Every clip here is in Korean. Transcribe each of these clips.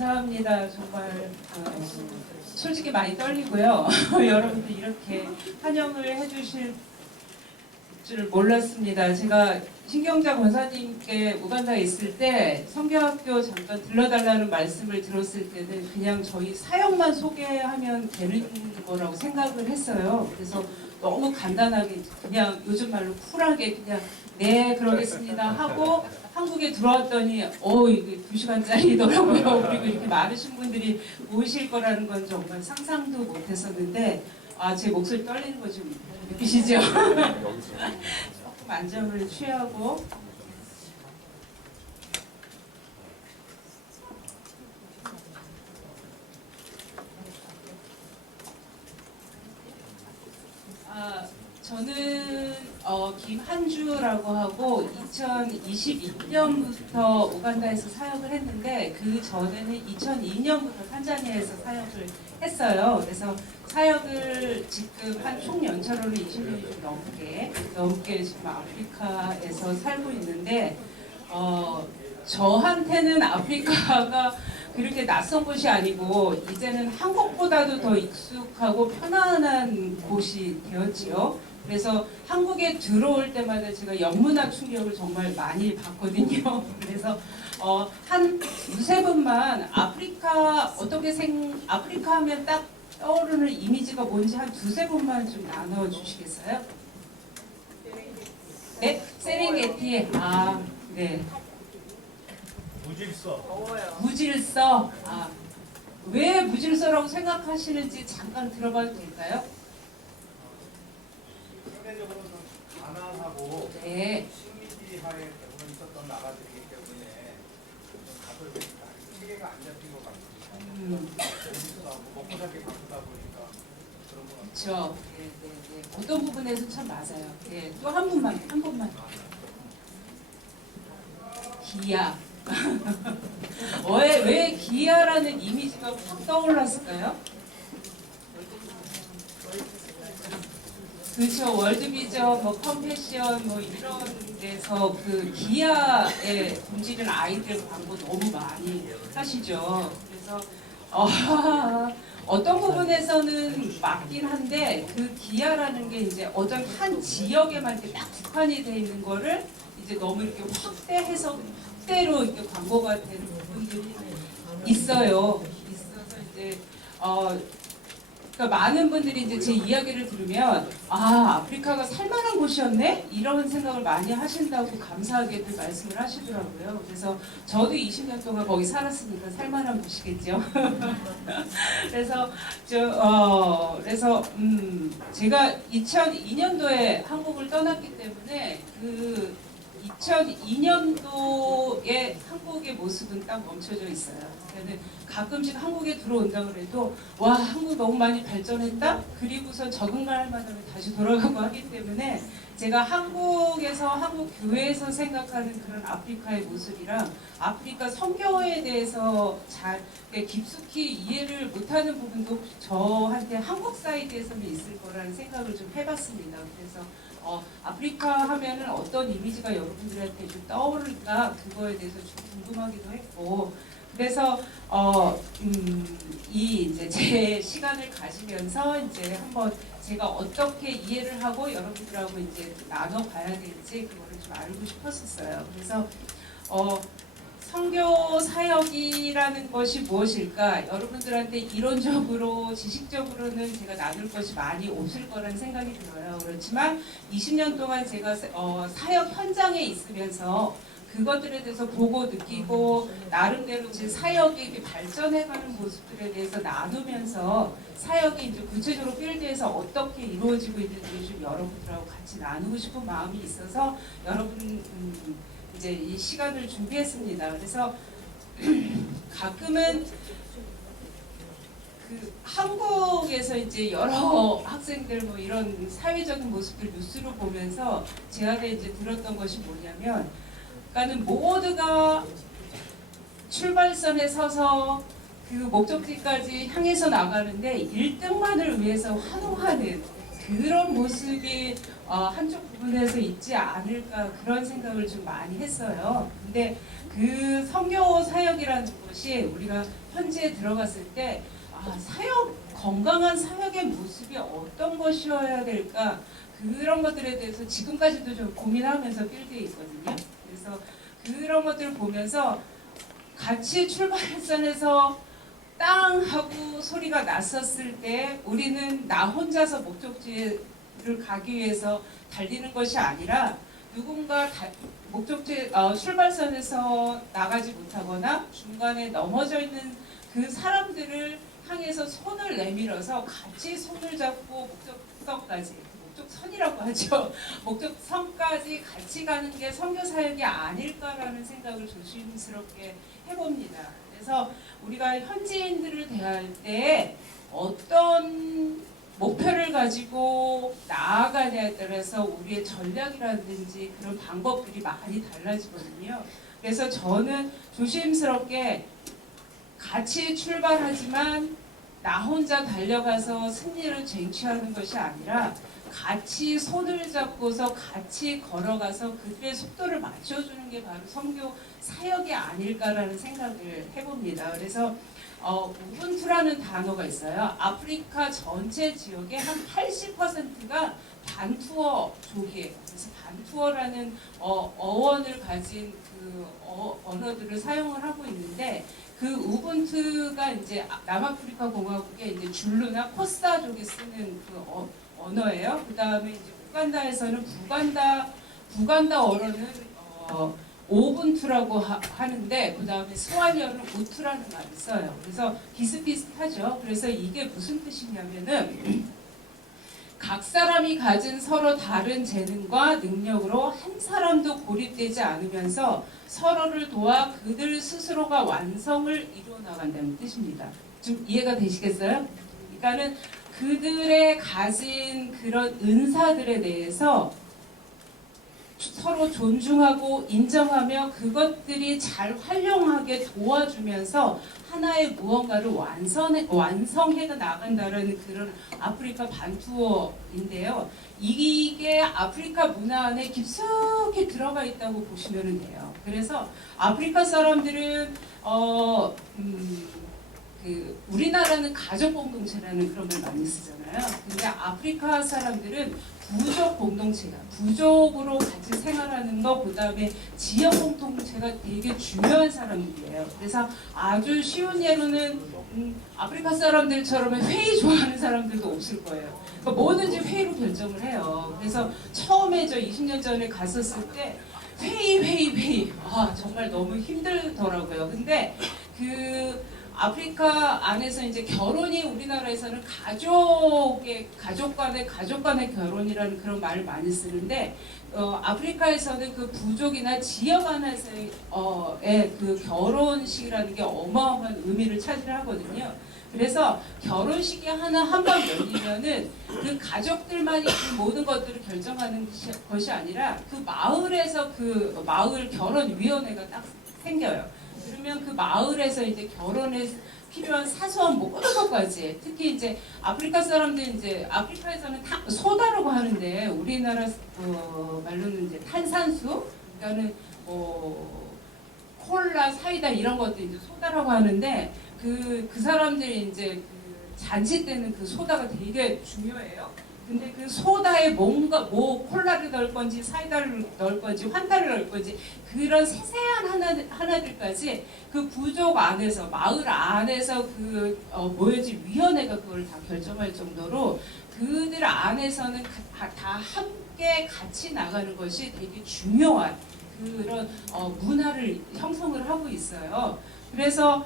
감사합니다. 정말 솔직히 많이 떨리고요. 여러분들 이렇게 환영을 해주실 줄 몰랐습니다. 제가 신경자 권사님께 우간다에 있을 때 성교학교 잠깐 들러달라는 말씀을 들었을 때는 그냥 저희 사역만 소개하면 되는 거라고 생각을 했어요. 그래서 너무 간단하게 그냥 요즘 말로 쿨하게 그냥 네 그러겠습니다 하고 한국에 들어왔더니 이게 2시간짜리더라고요. 그리고 이렇게 많으신 분들이 모이실 거라는 건 정말 상상도 못했었는데 제 목소리 떨리는 거 좀 느끼시죠? 조금 안정을 취하고 저는 김한주라고 하고 2021년부터 우간다에서 사역을 했는데 그 전에는 2002년부터 탄자니아에서 사역을 했어요. 그래서 사역을 지금 한 총 연차로는 20년이 좀 넘게 지금 아프리카에서 살고 있는데 저한테는 아프리카가 그렇게 낯선 곳이 아니고 이제는 한국보다도 더 익숙하고 편안한 곳이 되었지요. 그래서 한국에 들어올 때마다 제가 영문화 충격을 정말 많이 받거든요. 그래서 한 두세 분만 아프리카 아프리카 하면 딱 떠오르는 이미지가 뭔지 한 두세 분만 좀 나눠주시겠어요? 네? 세렝게티. 네. 무질서. 왜 무질서라고 생각하시는지 잠깐 들어봐도 될까요? 상대적으로 좀 가난하고 네. 식민지하에 대부분 있었던 나라들이기 때문에 좀 가설이 체계가 안 잡힌 것 같습니다. 먹고 살기 바쁘다 보니까 그런 것 같아요. 그렇죠. 네. 어떤 부분에서 참 맞아요. 네. 또 한 분만. 기아. 왜 기아라는 이미지가 확 떠올랐을까요? 그렇죠. 월드비전, 컴패션 이런 데서 그 기아에 굶주린 아이들 광고 너무 많이 하시죠. 그래서 어떤 부분에서는 맞긴 한데 그 기아라는 게 이제 어떤 한 지역에만 이렇게 딱 국한이 돼 있는 거를 이제 너무 이렇게 확대로 이렇게 광고가 되는 부분들이 있어서 이제 그러니까 많은 분들이 이제 제 이야기를 들으면 아프리카가 살만한 곳이었네 이런 생각을 많이 하신다고 감사하게들 말씀을 하시더라고요. 그래서 저도 20년 동안 거기 살았으니까 살만한 곳이겠죠. 그래서 제가 2002년도에 한국을 떠났기 때문에 그 2002년도에 한국의 모습은 딱 멈춰져 있어요. 그러니까 가끔씩 한국에 들어온다고 해도 와 한국 너무 많이 발전했다? 그리고서 적응할 만하면 다시 돌아가고 하기 때문에 제가 한국에서 한국 교회에서 생각하는 그런 아프리카의 모습이랑 아프리카 선교에 대해서 잘 깊숙이 이해를 못하는 부분도 저한테 한국 사이드에서는 있을 거라는 생각을 좀 해봤습니다. 그래서 아프리카 하면은 어떤 이미지가 여러분들한테 좀 떠오를까 그거에 대해서 좀 궁금하기도 했고 그래서 이제 제 시간을 가지면서 이제 한번 제가 어떻게 이해를 하고 여러분들하고 이제 나눠봐야 될지 그거를 좀 알고 싶었었어요. 그래서 선교 사역이라는 것이 무엇일까? 여러분들한테 이론적으로, 지식적으로는 제가 나눌 것이 많이 없을 거라는 생각이 들어요. 그렇지만 20년 동안 제가 사역 현장에 있으면서 그것들에 대해서 보고 느끼고 나름대로 제 사역이 발전해가는 모습들에 대해서 나누면서 사역이 이제 구체적으로 필드에서 어떻게 이루어지고 있는지 좀 여러분들하고 같이 나누고 싶은 마음이 있어서 여러분 이제 이 시간을 준비했습니다. 그래서 가끔은 그 한국에서 이제 여러 학생들 이런 사회적인 모습들 뉴스로 보면서 제 안에 이제 들었던 것이 뭐냐면, 그러니까는 모두가 출발선에 서서 그 목적지까지 향해서 나가는데 1등만을 위해서 환호하는 그런 모습이 한쪽 부분에서 있지 않을까 그런 생각을 좀 많이 했어요. 근데 그 선교 사역이라는 것이 우리가 현지에 들어갔을 때 사역, 건강한 사역의 모습이 어떤 것이어야 될까 그런 것들에 대해서 지금까지도 좀 고민하면서 필드에 있거든요. 그래서 그런 것들을 보면서 같이 출발선에서 땅 하고 소리가 났었을 때 우리는 나 혼자서 목적지를 가기 위해서 달리는 것이 아니라 누군가 출발선에서 나가지 못하거나 중간에 넘어져 있는 그 사람들을 향해서 손을 내밀어서 같이 손을 잡고 목적성까지, 목적선이라고 하죠. 목적선까지 같이 가는 게 선교 사역이 아닐까라는 생각을 조심스럽게 해봅니다. 그래서 우리가 현지인들을 대할 때 어떤 목표를 가지고 나아가냐에 따라서 우리의 전략이라든지 그런 방법들이 많이 달라지거든요. 그래서 저는 조심스럽게 같이 출발하지만 나 혼자 달려가서 승리를 쟁취하는 것이 아니라 같이 손을 잡고서 같이 걸어가서 그들의 속도를 맞춰주는 게 바로 선교 사역이 아닐까라는 생각을 해봅니다. 그래서 우분투라는 단어가 있어요. 아프리카 전체 지역의 한 80%가 반투어족이에요. 그래서 반투어라는 어원을 가진 그 언어들을 사용을 하고 있는데 그 우분투가 이제 남아프리카 공화국의 이제 줄루나 코스타족이 쓰는 그 언어예요. 그 다음에 이제 우간다에서는 부간다 언어는 오분투라고 하는데 그 다음에 스와니어는 우투라는 말을 써요. 그래서 비슷비슷하죠. 그래서 이게 무슨 뜻이냐면은 각 사람이 가진 서로 다른 재능과 능력으로 한 사람도 고립되지 않으면서 서로를 도와 그들 스스로가 완성을 이루어 나간다는 뜻입니다. 좀 이해가 되시겠어요? 그러니까는 그들의 가진 그런 은사들에 대해서 서로 존중하고 인정하며 그것들이 잘 활용하게 도와주면서 하나의 무언가를 완성해 나간다는 그런 아프리카 반투어인데요. 이게 아프리카 문화 안에 깊숙이 들어가 있다고 보시면 돼요. 그래서 아프리카 사람들은 우리나라는 가족 공동체라는 그런 걸 많이 쓰잖아요. 근데 아프리카 사람들은 부족 공동체야. 부족으로 같이 생활하는 거, 그 다음에 지역 공동체가 되게 중요한 사람들이에요. 그래서 아주 쉬운 예로는 아프리카 사람들처럼 회의 좋아하는 사람들도 없을 거예요. 그러니까 뭐든지 회의로 결정을 해요. 그래서 처음에 저 20년 전에 갔었을 때 회의. 정말 너무 힘들더라고요. 근데 아프리카 안에서 이제 결혼이 우리나라에서는 가족 간의 결혼이라는 그런 말을 많이 쓰는데 아프리카에서는 그 부족이나 지역 안에서의 그 결혼식이라는 게 어마어마한 의미를 차지하거든요. 그래서 결혼식이 한 번 열리면은 그 가족들만이 그 모든 것들을 결정하는 것이 아니라 그 마을에서 그 마을 결혼위원회가 딱 생겨요. 그러면 그 마을에서 이제 결혼에 필요한 사소한 모든 것까지, 특히 이제 아프리카 사람들 이제 아프리카에서는 소다라고 하는데 우리나라 말로는 이제 탄산수, 그러니까는 콜라, 사이다 이런 것도 이제 소다라고 하는데 그 사람들이 이제 그 잔치 때는 그 소다가 되게 중요해요. 근데 그 소다에 콜라를 넣을 건지 사이다를 넣을 건지 환타를 넣을 건지 그런 세세한 하나들까지 그 부족 안에서 마을 안에서 모여진 위원회가 그걸 다 결정할 정도로 그들 안에서는 다 함께 같이 나가는 것이 되게 중요한 그런 문화를 형성을 하고 있어요. 그래서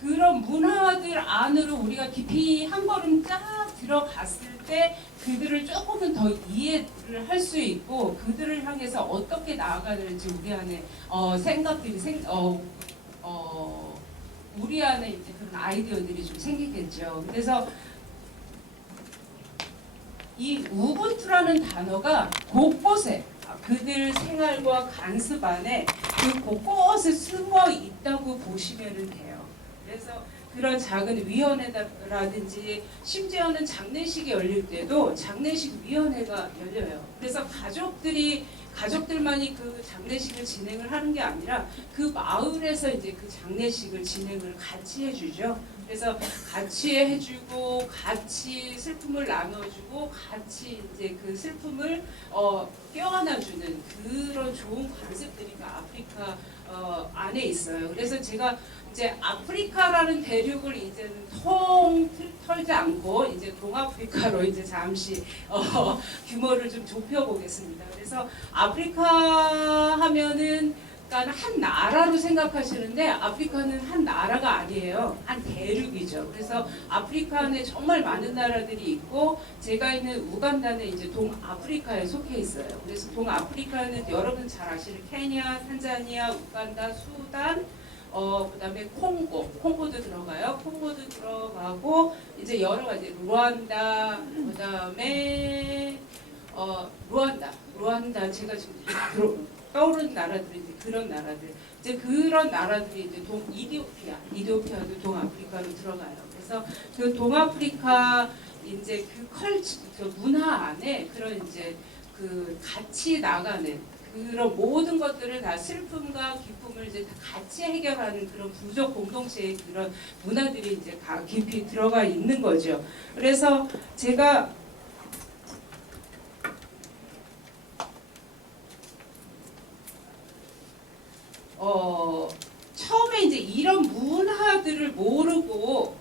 그런 문화들 안으로 우리가 깊이 한 걸음 쫙 들어갔을 때 그들을 조금은 더 이해를 할 수 있고 그들을 향해서 어떻게 나아가야 될지 우리 안에 생각들이 우리 안에 이제 그런 아이디어들이 좀 생기겠죠. 그래서 이 우분투라는 단어가 곳곳에 그들 생활과 간습 안에 그 곳곳에 숨어 있다고 보시면 돼요. 그래서 그런 작은 위원회라든지 심지어는 장례식이 열릴 때도 장례식 위원회가 열려요. 그래서 가족들만이 그 장례식을 진행을 하는 게 아니라 그 마을에서 이제 그 장례식을 진행을 같이 해주죠. 그래서 같이 해주고 같이 슬픔을 나눠주고 같이 이제 그 슬픔을 껴안아주는 그런 좋은 관습들이 그 아프리카 안에 있어요. 그래서 제가 이제 아프리카라는 대륙을 이제는 털지 않고 이제 동아프리카로 이제 잠시 규모를 좀 좁혀보겠습니다. 그래서 아프리카 하면은 그러니까 한 나라로 생각하시는데 아프리카는 한 나라가 아니에요. 한 대륙이죠. 그래서 아프리카 안에 정말 많은 나라들이 있고 제가 있는 우간다는 이제 동아프리카에 속해 있어요. 그래서 동아프리카는 여러분 잘 아시는 케냐, 탄자니아, 우간다, 수단, 그다음에 콩고도 들어가요. 콩고도 들어가고 이제 여러 가지 루안다, 그다음에 루안다 제가 지금 떠오르는 나라들인데 그런 나라들 이제 그런 나라들이 이제 이디오피아도 동아프리카로 들어가요. 그래서 그 동아프리카 이제 그 문화 안에 그런 이제 그 같이 나가는 그런 모든 것들을 다 슬픔과 기쁨을 이제 다 같이 해결하는 그런 부족 공동체의 그런 문화들이 이제 다 깊이 들어가 있는 거죠. 그래서 제가 처음에 이제 이런 문화들을 모르고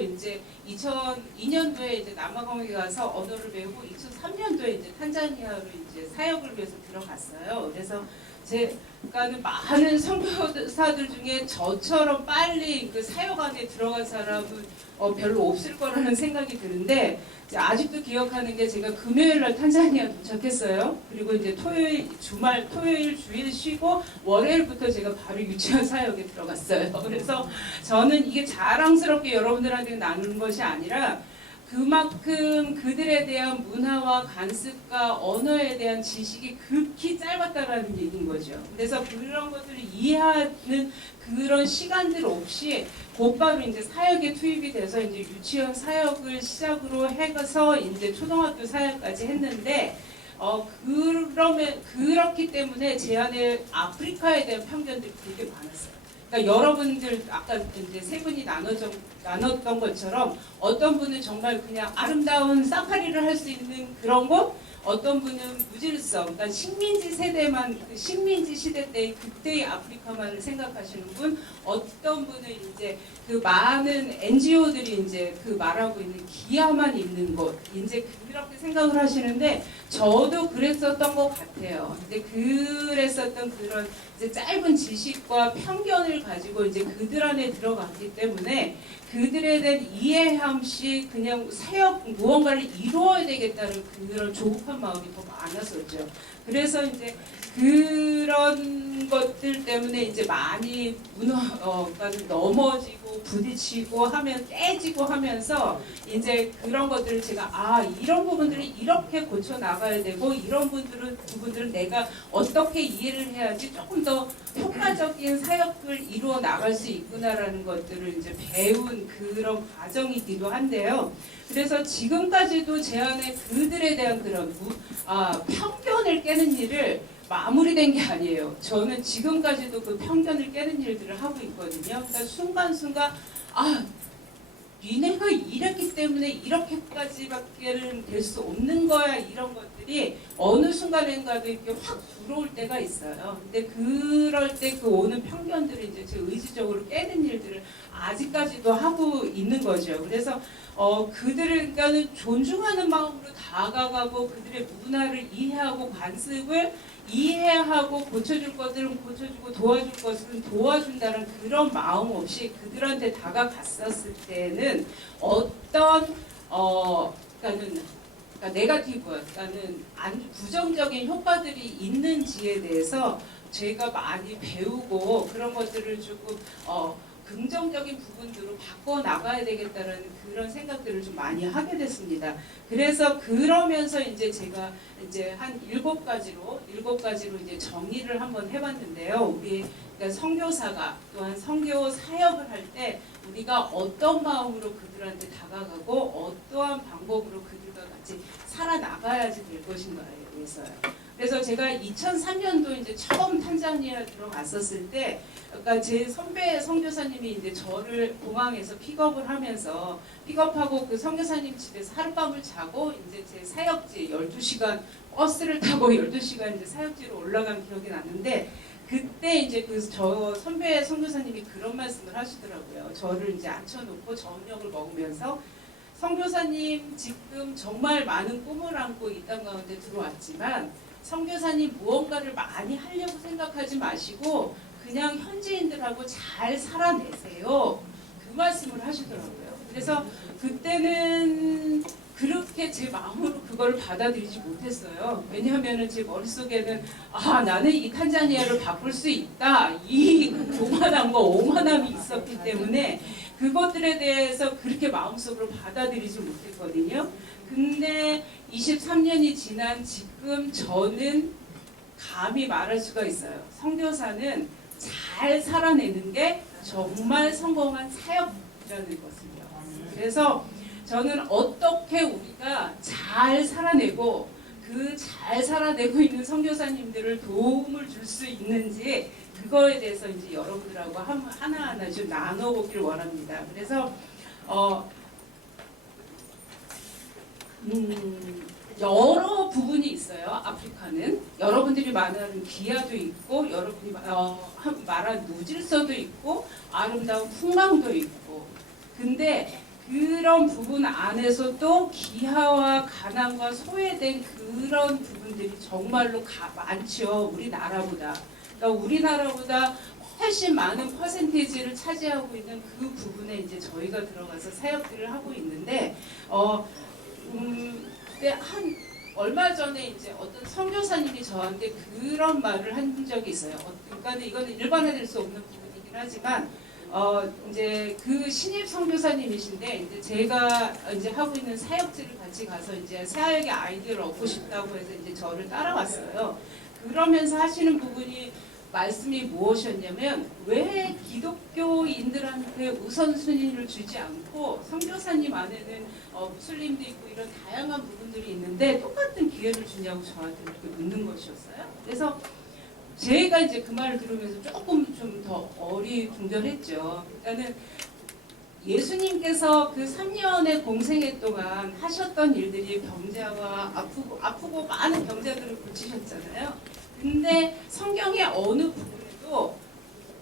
이제 2002년도에 이제 남아공에 가서 언어를 배우고 2003년도에 이제 탄자니아로 이제 사역을 위해서 들어갔어요. 그래서 제가는 많은 선교사들 중에 저처럼 빨리 그 사역 안에 들어간 사람은 별로 없을 거라는 생각이 드는데 아직도 기억하는 게 제가 금요일 날 탄자니아 도착했어요. 그리고 이제 토요일 주일 쉬고 월요일부터 제가 바로 유치원 사역에 들어갔어요. 그래서 저는 이게 자랑스럽게 여러분들한테 나누는 것이 아니라 그만큼 그들에 대한 문화와 관습과 언어에 대한 지식이 극히 짧았다라는 얘기인 거죠. 그래서 그런 것들을 이해하는 그런 시간들 없이 곧바로 이제 사역에 투입이 돼서 이제 유치원 사역을 시작으로 해서 이제 초등학교 사역까지 했는데 그렇기 때문에 제 안에 아프리카에 대한 편견들이 되게 많았어요. 그러니까 여러분들 아까 이제 세 분이 나눴던 것처럼 어떤 분은 정말 그냥 아름다운 사파리를 할 수 있는 그런 곳, 어떤 분은 무질서, 그러니까 식민지 세대만 식민지 시대 때 그때의 아프리카만을 생각하시는 분, 어떤 분은 이제 그 많은 NGO들이 이제 그 말하고 있는 기아만 있는 곳, 이제 그렇게 생각을 하시는데 저도 그랬었던 것 같아요. 근데 그랬었던 그런 이제 짧은 지식과 편견을 가지고 이제 그들 안에 들어갔기 때문에 그들에 대한 이해함 없이 그냥 무언가를 이루어야 되겠다는 그런 조급한 마음이 더 많았었죠. 그래서 이제 그런 것들 때문에 이제 많이 그러니까 넘어지고 부딪히고 깨지고 하면서 이제 그런 것들을 제가 이런 부분들을 이렇게 고쳐 나가야 되고 이런 부분들은 내가 어떻게 이해를 해야지 조금 더 효과적인 사역을 이루어 나갈 수 있구나라는 것들을 이제 배운 그런 과정이기도 한데요. 그래서 지금까지도 제 안에 그들에 대한 그런 편견을 깨는 일을 마무리된 게 아니에요. 저는 지금까지도 그 편견을 깨는 일들을 하고 있거든요. 그러니까 순간순간 니네가 이랬기 때문에 이렇게까지밖에는 될 수 없는 거야 이런 것들이 어느 순간인가도 이렇게 확 들어올 때가 있어요. 근데 그럴 때 그 오는 편견들을 이제 제 의지적으로 깨는 일들을 아직까지도 하고 있는 거죠. 그래서 그들을 그러니까는 존중하는 마음으로 다가가고 그들의 문화를 이해하고 관습을 이해하고 고쳐줄 것들은 고쳐주고 도와줄 것은 도와준다는 그런 마음 없이 그들한테 다가갔었을 때는 어떤 그러니까 네가티브, 그러니까는 부정적인 효과들이 있는지에 대해서 제가 많이 배우고 그런 것들을 조금 긍정적인 부분들로 바꿔 나가야 되겠다는 그런 생각들을 좀 많이 하게 됐습니다. 그래서 그러면서 이제 제가 이제 한 7가지로 이제 정의를 한번 해봤는데요. 우리 그러니까 선교사가 또한 선교 사역을 할 때 우리가 어떤 마음으로 그들한테 다가가고 어떠한 방법으로 그들과 같이 살아나가야지 될 것인가에 대해서요. 그래서 제가 2003년도 이제 처음 탄자니아 들어갔었을 때, 그러니까 제 선배 선교사님이 이제 저를 공항에서 픽업을 하면서 픽업하고 그 선교사님 집에서 하룻밤을 자고 이제 제 사역지 12시간 버스를 타고 12시간 이제 사역지로 올라간 기억이 났는데. 그때 이제 그 저 선배 선교사님이 그런 말씀을 하시더라고요. 저를 이제 앉혀놓고 저녁을 먹으면서 선교사님 지금 정말 많은 꿈을 안고 이 땅 가운데 들어왔지만 선교사님 무언가를 많이 하려고 생각하지 마시고 그냥 현지인들하고 잘 살아내세요. 그 말씀을 하시더라고요. 그래서 그때는 그렇게 제 마음으로 그걸 받아들이지 못했어요. 왜냐하면 제 머릿속에는 나는 이 탄자니아를 바꿀 수 있다. 이 교만함과 오만함이 있었기 때문에 그것들에 대해서 그렇게 마음속으로 받아들이지 못했거든요. 근데 23년이 지난 지금 저는 감히 말할 수가 있어요. 선교사는 잘 살아내는 게 정말 성공한 사역이라는 것을요. 그래서 저는 어떻게 우리가 잘 살아내고 그 잘 살아내고 있는 선교사님들을 도움을 줄 수 있는지 그거에 대해서 이제 여러분들하고 하나하나 좀 나눠보기를 원합니다. 그래서 여러 부분이 있어요. 아프리카는 여러분들이 말하는 기아도 있고 여러분이 말한 무질서도 있고 아름다운 풍랑도 있고 근데 그런 부분 안에서 또 기아와 가난과 소외된 그런 부분들이 정말로 많죠. 우리나라보다. 그러니까 우리나라보다 훨씬 많은 퍼센테이지를 차지하고 있는 그 부분에 이제 저희가 들어가서 사역들을 하고 있는데 근데 얼마 전에 이제 어떤 선교사님이 저한테 그런 말을 한 적이 있어요. 그러니까 이거는 일반화될 수 없는 부분이긴 하지만 이제 그 신입 선교사님이신데 이제 제가 이제 하고 있는 사역지를 같이 가서 이제 사역의 아이디어를 얻고 싶다고 해서 이제 저를 따라왔어요. 그러면서 하시는 부분이 말씀이 무엇이었냐면 왜 기독교인들한테 우선순위를 주지 않고 선교사님 안에는 무슬림도 있고 이런 다양한 부분들이 있는데 똑같은 기회를 주냐고 저한테 그렇게 묻는 것이었어요. 그래서 제가 이제 그 말을 들으면서 조금 좀 더 어리둥절했죠. 그러니까는 예수님께서 그 3년의 공생애 동안 하셨던 일들이 병자와 아프고 많은 병자들을 고치셨잖아요. 근데 성경의 어느 부분에도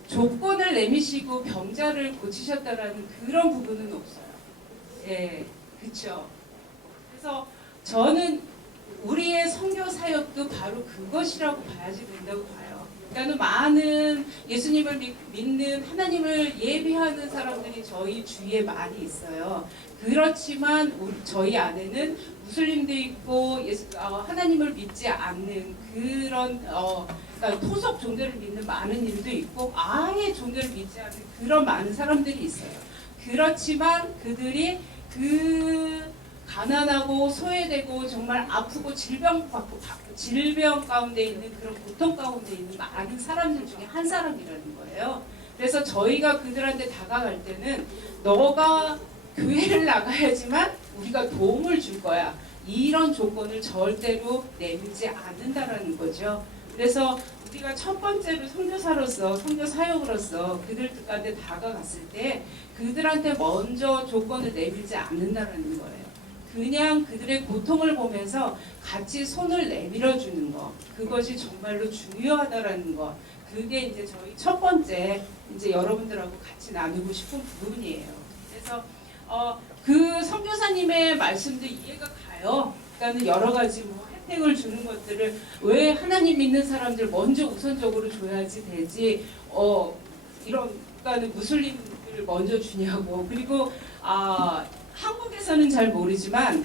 조건을 내미시고 병자를 고치셨다라는 그런 부분은 없어요. 예, 그렇죠. 그래서 저는 우리의 선교 사역도 바로 그것이라고 봐야지 된다고 봐요. 그러니까 많은 예수님을 믿는 하나님을 예배하는 사람들이 저희 주위에 많이 있어요. 그렇지만 저희 안에는 무슬림도 있고 하나님을 믿지 않는 그런 그러니까 토속 종교를 믿는 많은 일도 있고 아예 종교를 믿지 않는 그런 많은 사람들이 있어요. 그렇지만 그들이 그 가난하고 소외되고 정말 아프고 질병 가운데 있는 그런 고통 가운데 있는 많은 사람들 중에 한 사람이라는 거예요. 그래서 저희가 그들한테 다가갈 때는 너가 교회를 나가야지만 우리가 도움을 줄 거야. 이런 조건을 절대로 내밀지 않는다라는 거죠. 그래서 우리가 첫 번째로 선교사로서 선교 사역으로서 그들한테 다가갔을 때 그들한테 먼저 조건을 내밀지 않는다라는 거예요. 그냥 그들의 고통을 보면서 같이 손을 내밀어 주는 것, 그것이 정말로 중요하다라는 것, 그게 이제 저희 첫 번째 이제 여러분들하고 같이 나누고 싶은 부분이에요. 그래서 그 선교사님의 말씀도 이해가 가요. 그러니까는 여러 가지 뭐 혜택을 주는 것들을 왜 하나님 믿는 사람들 먼저 우선적으로 줘야지 되지 그러니까는 무슬림을 먼저 주냐고. 그리고 한국에서는 잘 모르지만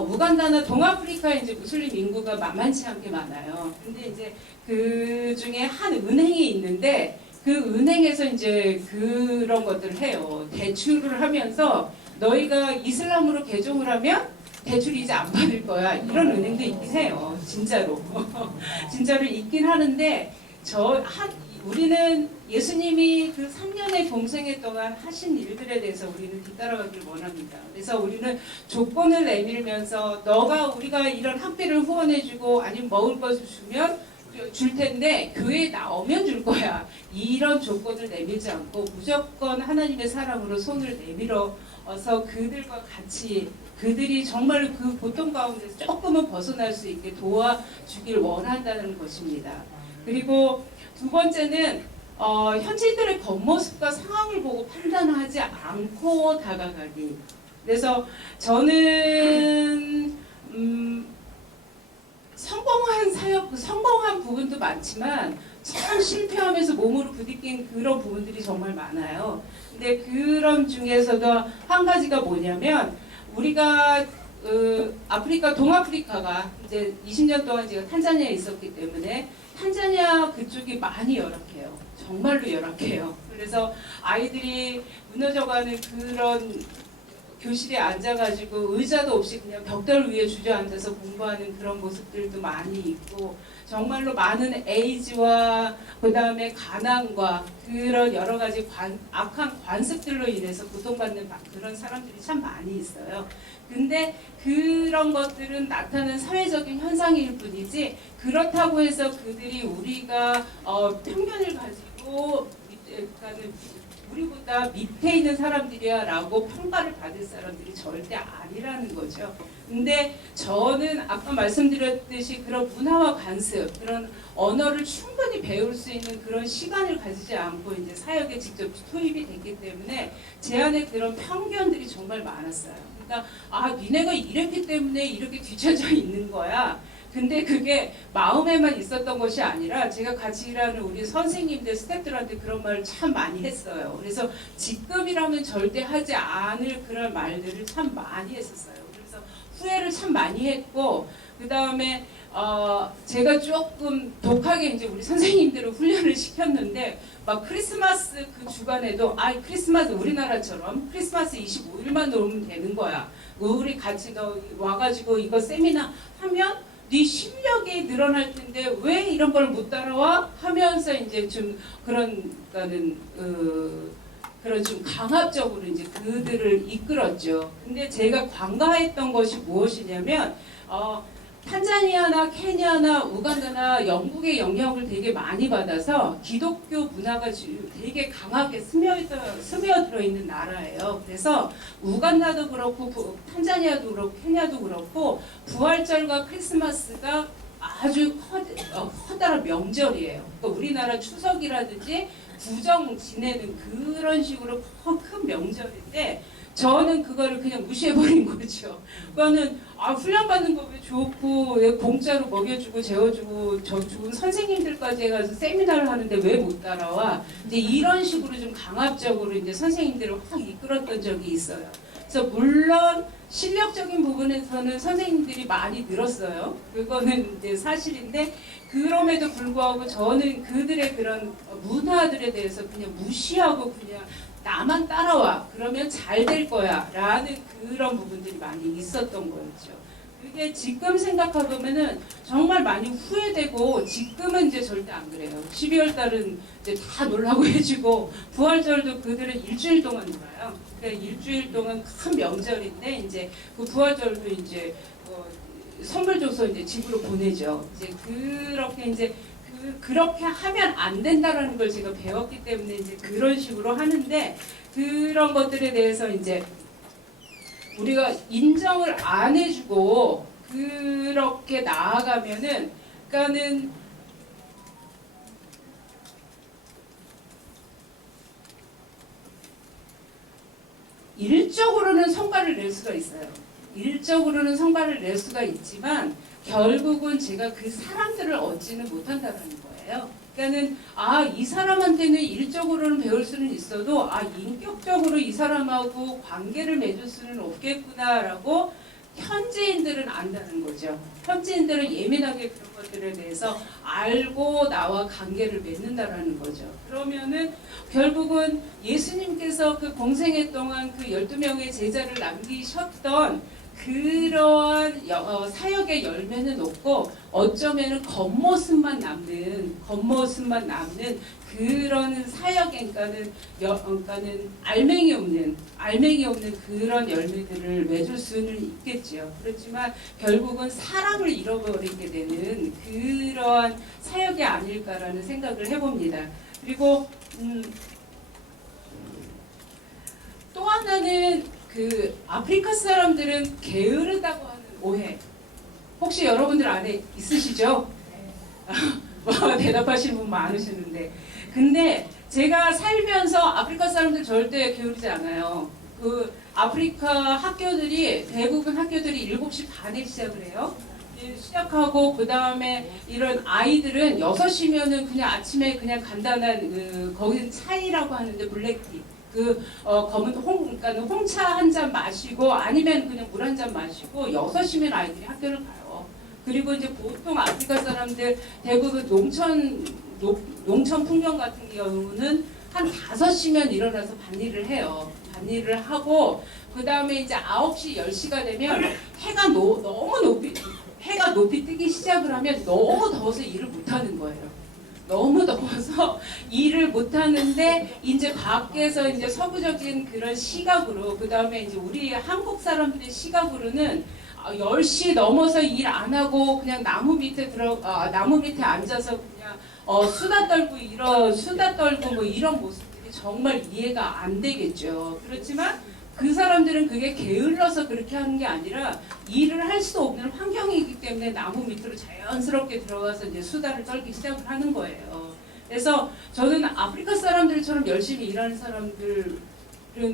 우간다나 동아프리카에 이제 무슬림 인구가 만만치 않게 많아요. 근데 이제 그 중에 한 은행이 있는데 그 은행에서 이제 그런 것들을 해요. 대출을 하면서 너희가 이슬람으로 개종을 하면 대출 이제 안 받을 거야. 이런 은행도 있긴 해요. 진짜로. 진짜로 있긴 하는데 우리는 예수님이 그 3년의 동생회 동안 하신 일들에 대해서 우리는 뒤따라가길 원합니다. 그래서 우리는 조건을 내밀면서 우리가 이런 학비를 후원해주고 아니면 먹을 것을 주면 줄 텐데 교회에 나오면 줄 거야. 이런 조건을 내밀지 않고 무조건 하나님의 사랑으로 손을 내밀어서 그들과 같이 그들이 정말 그 고통 가운데서 조금은 벗어날 수 있게 도와주길 원한다는 것입니다. 그리고 두 번째는 현지인들의 겉모습과 상황을 보고 판단하지 않고 다가가기. 그래서 저는 성공한 부분도 많지만 참 실패하면서 몸으로 부딪힌 그런 부분들이 정말 많아요. 근데 그런 중에서도 한 가지가 뭐냐면 우리가 동아프리카가 이제 20년 동안 제가 탄자니아에 있었기 때문에 탄자니아 그쪽이 많이 열악해요. 정말로 열악해요. 그래서 아이들이 무너져가는 그런 교실에 앉아가지고 의자도 없이 그냥 벽돌 위에 주저앉아서 공부하는 그런 모습들도 많이 있고 정말로 많은 에이즈와 그 다음에 가난과 그런 여러 가지 악한 관습들로 인해서 고통받는 그런 사람들이 참 많이 있어요. 근데 그런 것들은 나타나는 사회적인 현상일 뿐이지 그렇다고 해서 그들이 우리가 편견을 가지고 우리보다 밑에 있는 사람들이야 라고 평가를 받을 사람들이 절대 아니라는 거죠. 근데 저는 아까 말씀드렸듯이 그런 문화와 관습, 그런 언어를 충분히 배울 수 있는 그런 시간을 가지지 않고 이제 사역에 직접 투입이 됐기 때문에 제 안에 그런 편견들이 정말 많았어요. 그러니까 니네가 이랬기 때문에 이렇게 뒤쳐져 있는 거야. 근데 그게 마음에만 있었던 것이 아니라 제가 같이 일하는 우리 선생님들, 스태프들한테 그런 말을 참 많이 했어요. 그래서 지금이라면 절대 하지 않을 그런 말들을 참 많이 했었어요. 그래서 후회를 참 많이 했고 그 다음에 제가 조금 독하게 이제 우리 선생님들을 훈련을 시켰는데 막 크리스마스 그 주간에도 크리스마스 우리나라처럼 크리스마스 25일만 놀면 되는 거야. 우리 같이 너 와가지고 이거 세미나 하면 네 실력이 늘어날 텐데 왜 이런 걸 못 따라와? 하면서 이제 좀 그런 좀 강압적으로 이제 그들을 이끌었죠. 근데 제가 관가했던 것이 무엇이냐면 탄자니아나 케냐나 우간다나 영국의 영향을 되게 많이 받아서 기독교 문화가 되게 강하게 스며들어 있는 나라예요. 그래서 우간다도 그렇고 탄자니아도 그렇고 케냐도 그렇고 부활절과 크리스마스가 아주 커다란 명절이에요. 그러니까 우리나라 추석이라든지 구정 지내는 그런 식으로 큰 명절인데 저는 그거를 그냥 무시해버린 거죠. 그거는 훈련받는 거 왜 좋고 왜 공짜로 먹여주고 재워주고 저 좋은 선생님들까지 해가서 세미나를 하는데 왜 못 따라와? 이제 이런 식으로 좀 강압적으로 이제 선생님들을 확 이끌었던 적이 있어요. 그래서 물론 실력적인 부분에서는 선생님들이 많이 늘었어요. 그거는 이제 사실인데 그럼에도 불구하고 저는 그들의 그런 문화들에 대해서 그냥 무시하고 그냥 나만 따라와 그러면 잘 될 거야 라는 그런 부분들이 많이 있었던 거였죠. 그게 지금 생각해보면은 정말 많이 후회되고 지금은 이제 절대 안 그래요. 12월 달은 이제 다 놀라고 해주고 부활절도 그들은 일주일 동안 놀아요. 그러니까 일주일 동안 큰 명절인데 이제 그 부활절도 이제 선물 줘서 이제 집으로 보내죠. 이제 그렇게 이제 그렇게 하면 안 된다라는 걸 제가 배웠기 때문에 이제 그런 식으로 하는데 그런 것들에 대해서 이제 우리가 인정을 안 해주고 그렇게 나아가면은 그러니까는 일적으로는 성과를 낼 수가 있어요. 일적으로는 성과를 낼 수가 있지만 결국은 제가 그 사람들을 얻지는 못한다는 거예요. 그러니까는 이 사람한테는 일적으로는 배울 수는 있어도 인격적으로 이 사람하고 관계를 맺을 수는 없겠구나라고 현지인들은 안다는 거죠. 현지인들은 예민하게 그런 것들에 대해서 알고 나와 관계를 맺는다라는 거죠. 그러면은 결국은 예수님께서 그 공생애 동안 그 12명의 제자를 남기셨던 그러한 사역의 열매는 없고 어쩌면은 겉모습만 남는 그런 사역인가는 알맹이 없는 그런 열매들을 맺을 수는 있겠지요. 그렇지만 결국은 사랑을 잃어버리게 되는 그러한 사역이 아닐까라는 생각을 해봅니다. 그리고 또 하나는 그 아프리카 사람들은 게으르다고 하는 오해. 혹시 여러분들 안에 있으시죠? 뭐 대답하시는 분 많으시는데. 근데 제가 살면서 아프리카 사람들 절대 게으르지 않아요. 그 아프리카 학교들이 대부분 학교들이 7시 반에 시작을 해요. 시작하고 그 다음에 이런 아이들은 6시면은 그냥 아침에 그냥 간단한 거기는 차이라고 하는데 블랙티. 검은 그러니까 홍차 한 잔 마시고 아니면 그냥 물 한 잔 마시고 6시면 아이들이 학교를 가요. 그리고 이제 보통 아프리카 사람들 대부분 농촌 풍경 같은 경우는 한 5시면 일어나서 밭일을 해요. 밭일을 하고 그 다음에 이제 9시, 10시가 되면 해가 높이 뜨기 시작을 하면 너무 더워서 일을 못 하는 거예요. 너무 더워서 일을 못 하는데 이제 밖에서 이제 서구적인 그런 시각으로 그 다음에 이제 우리 한국 사람들의 시각으로는 10시 넘어서 일 안 하고 그냥 나무 밑에 앉아서 그냥 수다 떨고 뭐 이런 모습들이 정말 이해가 안 되겠죠. 그렇지만 그 사람들은 그게 게을러서 그렇게 하는 게 아니라 일을 할 수 없는 환경이기 때문에 나무 밑으로 자연스럽게 들어가서 이제 수다를 떨기 시작을 하는 거예요. 그래서 저는 아프리카 사람들처럼 열심히 일하는 사람들은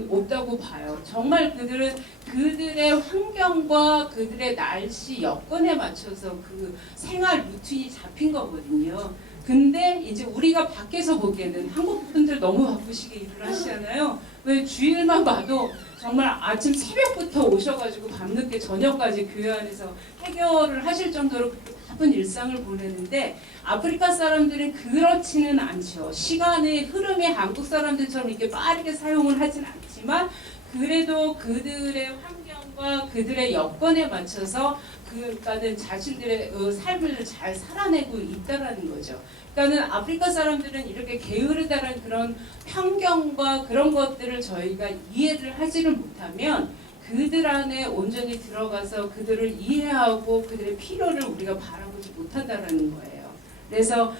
없다고 봐요. 정말 그들은 그들의 환경과 그들의 날씨 여건에 맞춰서 그 생활 루틴이 잡힌 거거든요. 근데 이제 우리가 밖에서 보기에는 한국 분들 너무 바쁘시게 일을 하시잖아요. 왜 주일만 봐도 정말 아침 새벽부터 오셔가지고 밤늦게 저녁까지 교회 안에서 해결을 하실 정도로 바쁜 일상을 보내는데 아프리카 사람들은 그렇지는 않죠. 시간의 흐름에 한국 사람들처럼 이렇게 빠르게 사용을 하진 않지만 그래도 그들의 환경과 그들의 여건에 맞춰서 그러니까는 자신들의 삶을 잘 살아내고 있다라는 거죠. 그러니까는 아프리카 사람들은 이렇게 게으르다는 그런 편견과 그런 것들을 저희가 이해를 하지를 못하면 그들 안에 온전히 들어가서 그들을 이해하고 그들의 필요를 우리가 바라보지 못한다라는 거예요. 그래서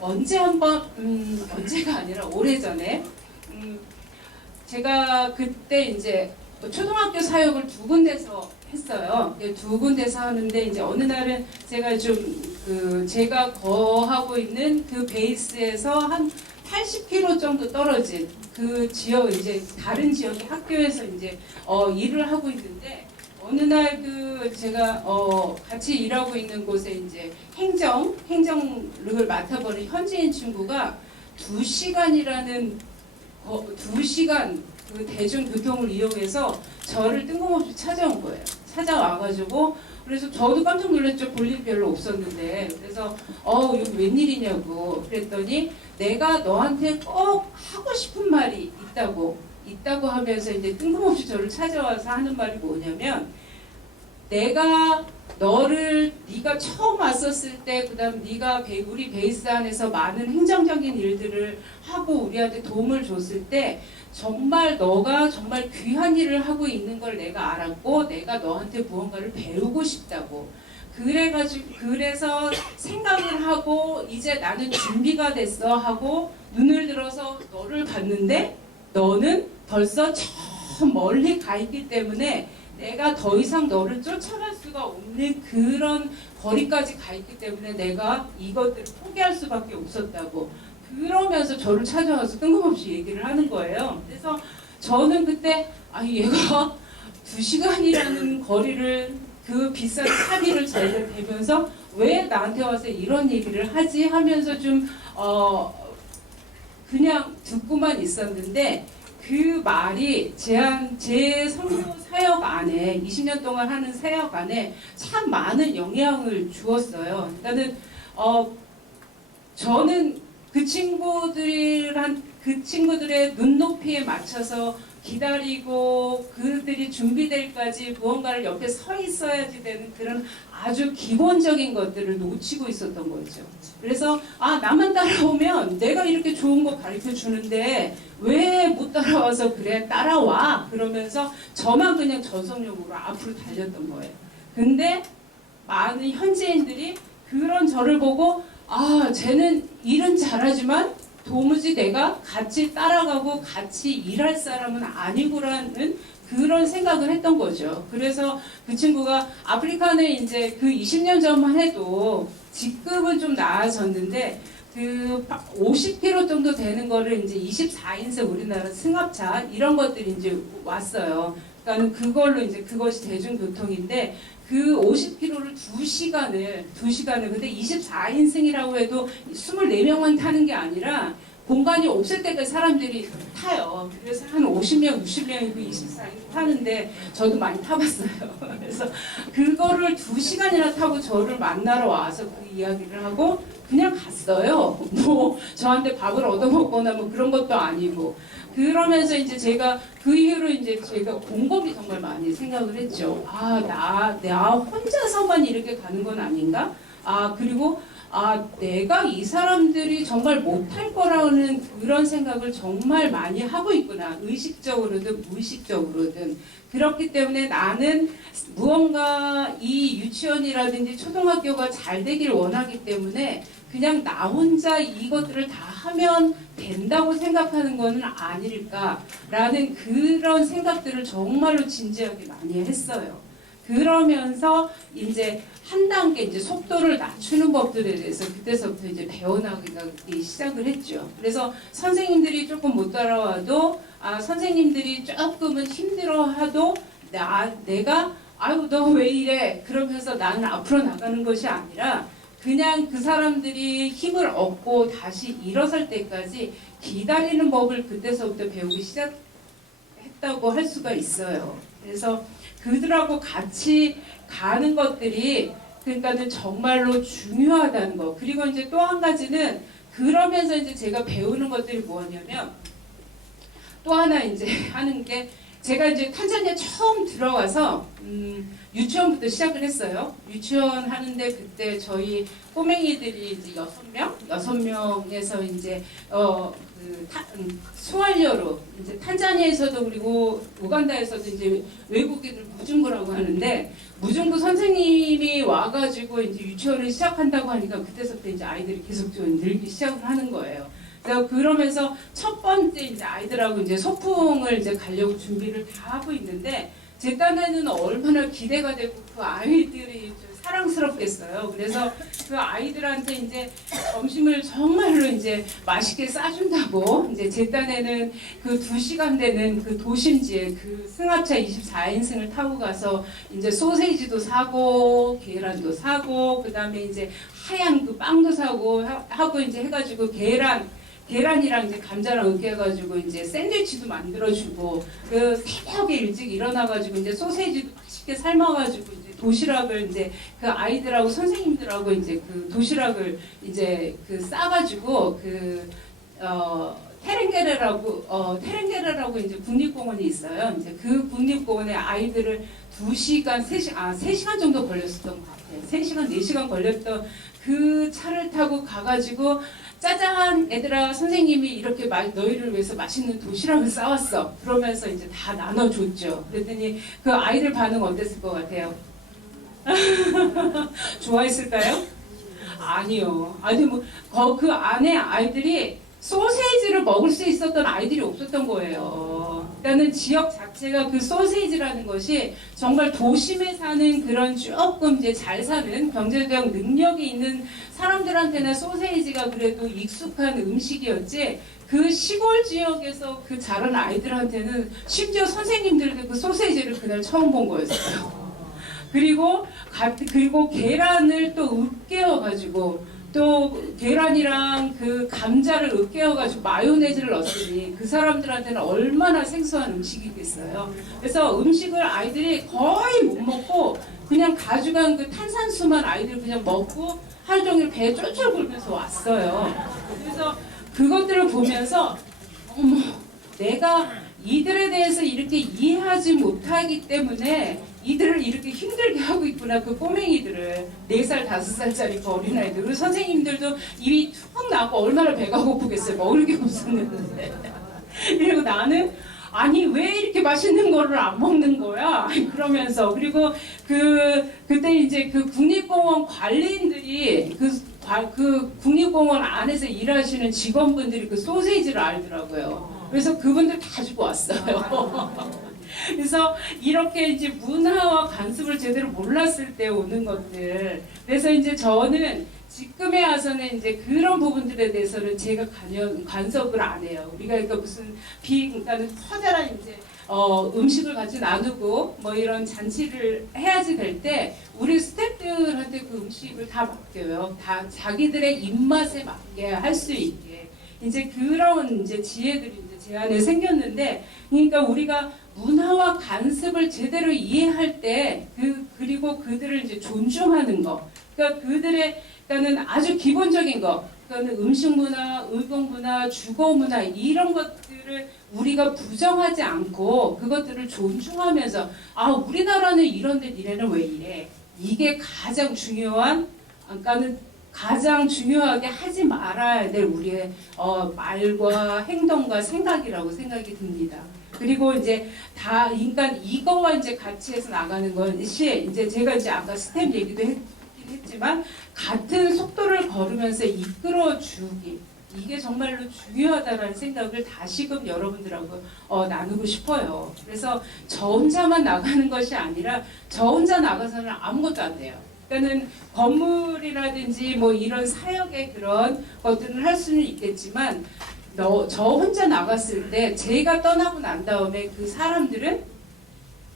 언제가 아니라 오래전에 제가 그때 이제 초등학교 사역을 2군데서 했어요. 2군데서 하는데 이제 어느 날은 제가 제가 거하고 있는 그 베이스에서 한 80km 정도 떨어진 그 지역 이제 다른 지역의 학교에서 이제 일을 하고 있는데 어느 날 제가 같이 일하고 있는 곳에 이제 행정을 맡아보는 현지인 친구가 2시간 그 대중교통을 이용해서 저를 뜬금없이 찾아온 거예요. 찾아와가지고 그래서 저도 깜짝 놀랐죠. 볼 일 별로 없었는데 그래서 여기 웬일이냐고 그랬더니 내가 너한테 꼭 하고 싶은 말이 있다고 하면서 이제 뜬금없이 저를 찾아와서 하는 말이 뭐냐면 내가 네가 처음 왔었을 때 그다음 네가 우리 베이스 안에서 많은 행정적인 일들을 하고 우리한테 도움을 줬을 때 정말 너가 정말 귀한 일을 하고 있는 걸 내가 알았고 내가 너한테 무언가를 배우고 싶다고 그래서 생각을 하고 이제 나는 준비가 됐어 하고 눈을 들어서 너를 봤는데 너는 벌써 저 멀리 가 있기 때문에 내가 더 이상 너를 쫓아갈 수가 없는 그런 거리까지 가 있기 때문에 내가 이것들을 포기할 수밖에 없었다고 그러면서 저를 찾아와서 뜬금없이 얘기를 하는 거예요. 그래서 저는 그때 얘가 2시간이라는 거리를 그 비싼 차비를 잘 대면서 왜 나한테 와서 이런 얘기를 하지 하면서 좀 그냥 듣고만 있었는데 그 말이 제 선교 사역 안에 20년 동안 하는 사역 안에 참 많은 영향을 주었어요. 그러니까는 저는 그 친구들의 눈높이에 맞춰서 기다리고 그들이 준비될 때까지 무언가를 옆에 서 있어야지 되는 그런 아주 기본적인 것들을 놓치고 있었던 거죠. 그래서 나만 따라오면 내가 이렇게 좋은 거 가르쳐 주는데 왜 못 따라와서 그래, 따라와 그러면서 저만 그냥 전속력으로 앞으로 달렸던 거예요. 근데 많은 현지인들이 그런 저를 보고 쟤는 일은 잘하지만 도무지 내가 같이 따라가고 같이 일할 사람은 아니구라는 그런 생각을 했던 거죠. 그래서 그 친구가 아프리카는 이제 그 20년 전만 해도 직급은 좀 나아졌는데 그 50km 정도 되는 거를 이제 24인승 우리나라 승합차 이런 것들이 이제 왔어요. 그러니까 그걸로 이제 그것이 대중교통인데 그 50km를 2시간을 근데 24인승이라고 해도 24명만 타는 게 아니라 공간이 없을 때까지 사람들이 타요. 그래서 한 50명, 60명이 그 24인승 타는데 저도 많이 타봤어요. 그래서 그거를 2시간이나 타고 저를 만나러 와서 그 이야기를 하고 그냥 갔어요. 뭐 저한테 밥을 얻어먹거나 뭐 그런 것도 아니고. 그러면서 이제 제가 그 이후로 이제 제가 곰곰이 정말 많이 생각을 했죠. 나 혼자서만 이렇게 가는 건 아닌가? 그리고 내가 이 사람들이 정말 못할 거라는 그런 생각을 정말 많이 하고 있구나. 의식적으로든 무의식적으로든. 그렇기 때문에 나는 무언가 이 유치원이라든지 초등학교가 잘 되길 원하기 때문에 그냥 나 혼자 이것들을 다 하면 된다고 생각하는 것은 아닐까라는 그런 생각들을 정말로 진지하게 많이 했어요. 그러면서 이제 한 단계 이제 속도를 낮추는 법들에 대해서 그때서부터 이제 배워나가기 시작을 했죠. 그래서 선생님들이 조금 못 따라와도 선생님들이 조금은 힘들어하도 내가 너 왜 이래? 그러면서 나는 앞으로 나가는 것이 아니라 그냥 그 사람들이 힘을 얻고 다시 일어설 때까지 기다리는 법을 그때서부터 배우기 시작했다고 할 수가 있어요. 그래서 그들하고 같이 가는 것들이 그러니까는 정말로 중요하다는 거. 그리고 이제 또 한 가지는 그러면서 이제 제가 배우는 것들이 뭐냐면 또 하나 이제 하는 게 제가 이제 탄자니아 처음 들어가서 유치원부터 시작을 했어요. 유치원 하는데 그때 저희 꼬맹이들이 이제 6명에서 이제 수활료로 이제 탄자니아에서도 그리고 우간다에서도 이제 외국인들 무중부라고 하는데 무중부 선생님이 와가지고 이제 유치원을 시작한다고 하니까 그때서부터 이제 아이들이 계속 좀 늘기 시작을 하는 거예요. 그러면서 첫 번째 이제 아이들하고 이제 소풍을 이제 가려고 준비를 다 하고 있는데 제 딴에는 얼마나 기대가 되고 그 아이들이 좀 사랑스럽겠어요. 그래서 그 아이들한테 이제 점심을 정말로 이제 맛있게 싸준다고 이제 제 딴에는 그 2시간 되는 그 도심지에 그 승합차 24인승을 타고 가서 이제 소세지도 사고 계란도 사고 그다음에 이제 하얀 그 빵도 사고 하고 이제 해가지고 계란이랑 이제 감자랑 으깨 가지고 이제 샌드위치도 만들어주고 그 새벽에 일찍 일어나가지고 이제 소세지도 맛있게 삶아가지고 이제 도시락을 이제 그 아이들하고 선생님들하고 이제 그 도시락을 이제 그 싸가지고 테렌게레라고 이제 국립공원이 있어요. 이제 그 국립공원에 아이들을 3시간 정도 걸렸었던 것 같아요. 3시간, 4시간 걸렸던 그 차를 타고 가가지고 짜잔 얘들아 선생님이 이렇게 너희를 위해서 맛있는 도시락을 싸왔어. 그러면서 이제 다 나눠줬죠. 그랬더니 그 아이들 반응 어땠을 것 같아요? 좋아했을까요? 아니요. 아니 뭐 그 안에 아이들이 소세지를 먹을 수 있었던 아이들이 없었던 거예요. 그러니까는 지역 자체가 그 소세지라는 것이 정말 도심에 사는 그런 조금 이제 잘 사는 경제적 능력이 있는 사람들한테는 소세지가 그래도 익숙한 음식이었지 그 시골 지역에서 그 자란 아이들한테는 심지어 선생님들도 그 소세지를 그날 처음 본 거였어요. 그리고 계란을 또 으깨어가지고 또 계란이랑 그 감자를 으깨어가지고 마요네즈를 넣었으니 그 사람들한테는 얼마나 생소한 음식이겠어요. 그래서 음식을 아이들이 거의 못 먹고 그냥 가져간 그 탄산수만 아이들 그냥 먹고 하루 종일 배 쫄쫄 굴면서 왔어요. 그래서 그것들을 보면서 어머, 내가 이들에 대해서 이렇게 이해하지 못하기 때문에 이들을 이렇게 힘들게 하고 있구나. 그 꼬맹이들을 4살, 5살짜리 그 어린아이들. 그리고 선생님들도 입이 툭 나고 얼마나 배가 고프겠어요. 먹을 게 없었는데. 그리고 나는 아니 왜 이렇게 맛있는 거를 안 먹는 거야? 그러면서 그리고 그때 이제 그 국립공원 관리인들이 그 국립공원 안에서 일하시는 직원분들이 그 소세지를 알더라고요. 그래서 그분들 다 주고 왔어요. 그래서 이렇게 이제 문화와 관습을 제대로 몰랐을 때 오는 것들. 그래서 이제 저는 지금에 와서는 이제 그런 부분들에 대해서는 제가 간섭을 안 해요. 우리가 그러니까 무슨 그러니까는 커다란 이제 음식을 같이 나누고 뭐 이런 잔치를 해야지 될 때 우리 스태프들한테 그 음식을 다 맡겨요. 다 자기들의 입맛에 맞게 할 수 있게 이제 그런 이제 지혜들이 이제 제 안에 생겼는데, 그러니까 우리가 문화와 관습을 제대로 이해할 때 그리고 그들을 이제 존중하는 거, 그러니까 그러니까는 아주 기본적인 거, 그러니까 음식 문화, 의복 문화, 주거 문화 이런 것들을 우리가 부정하지 않고 그것들을 존중하면서 아 우리나라는 이런데 니네는 왜 이래? 이게 가장 중요한, 그러니까는 가장 중요하게 하지 말아야 될 우리의 말과 행동과 생각이라고 생각이 듭니다. 그리고 이제 다 그러니까 이거와 이제 같이 해서 나가는 것이 이제 제가 이제 아까 스텝 얘기도 했지만 같은 속도를 걸으면서 이끌어주기, 이게 정말로 중요하다는 생각을 다시금 여러분들하고 나누고 싶어요. 그래서 저 혼자만 나가는 것이 아니라 저 혼자 나가서는 아무것도 안 돼요. 그러니까는 건물이라든지 뭐 이런 사역의 그런 것들은 할 수는 있겠지만 저 혼자 나갔을 때 제가 떠나고 난 다음에 그 사람들은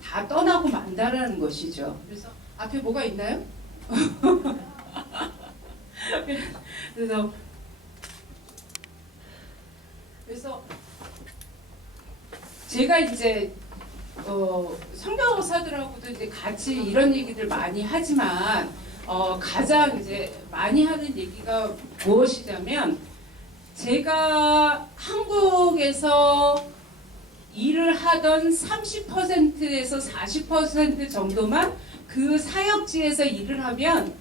다 떠나고 만다라는 것이죠. 그래서 앞에 뭐가 있나요? 그래서 제가 이제 선교사들하고도 이제 같이 이런 얘기들 많이 하지만 가장 이제 많이 하는 얘기가 무엇이냐면, 제가 한국에서 일을 하던 30%에서 40% 정도만 그 사역지에서 일을 하면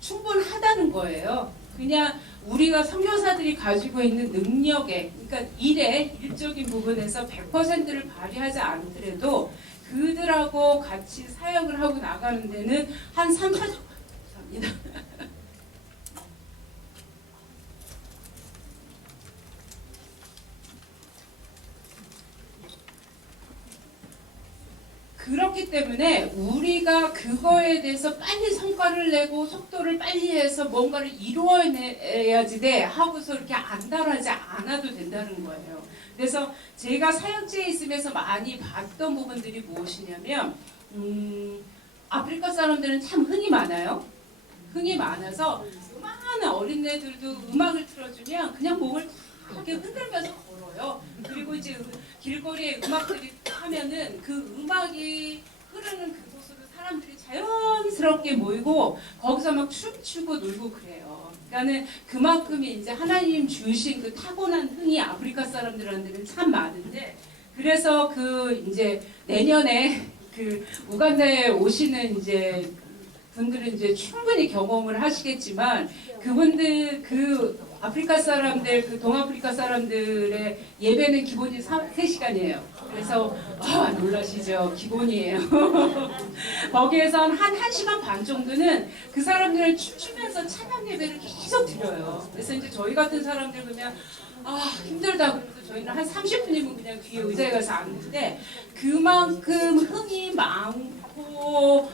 충분하다는 거예요. 그냥 우리가 선교사들이 가지고 있는 능력에, 그러니까 일적인 부분에서 100%를 발휘하지 않더라도 그들하고 같이 사역을 하고 나가는 데는 한 3, 40%. 감사합니다. 그렇기 때문에 우리가 그거에 대해서 빨리 성과를 내고 속도를 빨리 해서 뭔가를 이루어내야지 돼 하고서 이렇게 안달하지 않아도 된다는 거예요. 그래서 제가 사역지에 있으면서 많이 봤던 부분들이 무엇이냐면, 아프리카 사람들은 참 흥이 많아요. 흥이 많아서 많은 어린애들도 음악을 틀어주면 그냥 몸을 이렇게 흔들면서 걸어요. 그리고 이제 길거리에 음악들이 하면은 그 음악이 흐르는 그곳으로 사람들이 자연스럽게 모이고 거기서 막 춤추고 놀고 그래요. 그러니까는 그만큼이 이제 하나님 주신 그 타고난 흥이 아프리카 사람들한테는 참 많은데, 그래서 그 이제 내년에 그 우간다에 오시는 이제 분들은 이제 충분히 경험을 하시겠지만, 그분들 그 아프리카 사람들, 그 동아프리카 사람들의 예배는 기본이 3시간이에요. 그래서 놀라시죠? 기본이에요. 거기에선 한 1시간 반 정도는 그 사람들을 춤추면서 찬양 예배를 계속 드려요. 그래서 이제 저희 같은 사람들 그냥 힘들다 그러면서 저희는 한 30분이면 그냥 뒤에 의자에 가서 앉는데, 그만큼 흥이 않고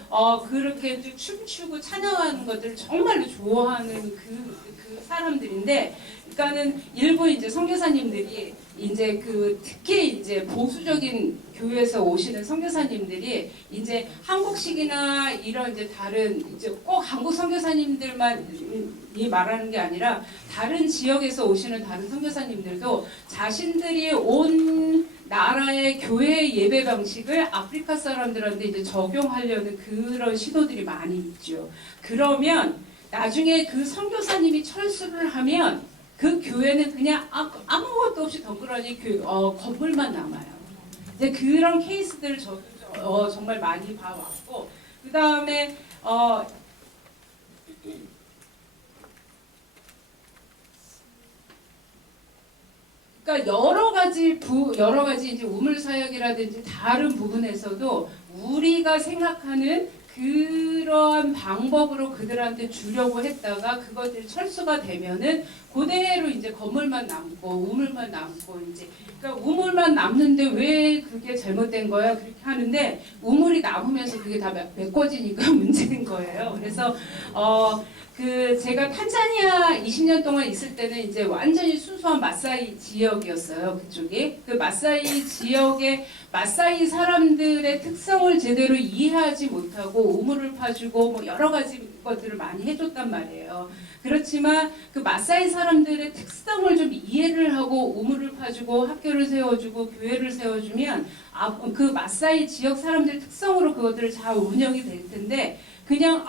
그렇게 춤추고 찬양하는 것들을 정말로 좋아하는 그 사람들인데, 그러니까는 일부 이제 선교사님들이 이제 특히 이제 보수적인 교회에서 오시는 선교사님들이 이제 한국식이나 이런 이제 다른 이제 꼭 한국 선교사님들만이 말하는 게 아니라 다른 지역에서 오시는 다른 선교사님들도 자신들이 온 나라의 교회 예배 방식을 아프리카 사람들한테 이제 적용하려는 그런 시도들이 많이 있죠. 그러면 나중에 그 선교사님이 철수를 하면 그 교회는 그냥 아무것도 없이 덩그러니 건물만 남아요. 이제 그런 케이스들을 저도 정말 많이 봐왔고, 그 다음에 그러니까 여러 가지 이제 우물 사역이라든지 다른 부분에서도 우리가 생각하는 그러한 방법으로 그들한테 주려고 했다가 그것들이 철수가 되면은 그대로 이제 건물만 남고 우물만 남고 이제 그러니까 우물만 남는데 왜 그게 잘못된 거야 그렇게 하는데 우물이 남으면서 그게 다 메꿔지니까 문제인 거예요. 그래서 제가 탄자니아 20년 동안 있을 때는 이제 완전히 순수한 마사이 지역이었어요. 그쪽이. 그 마사이 지역의 마사이 사람들의 특성을 제대로 이해하지 못하고 우물을 파주고 뭐 여러 가지 것들을 많이 해줬단 말이에요. 그렇지만 그 마사이 사람들의 특성을 좀 이해를 하고 우물을 파주고 학교를 세워주고 교회를 세워주면 그 마사이 지역 사람들 특성으로 그것들을 잘 운영이 될 텐데 그냥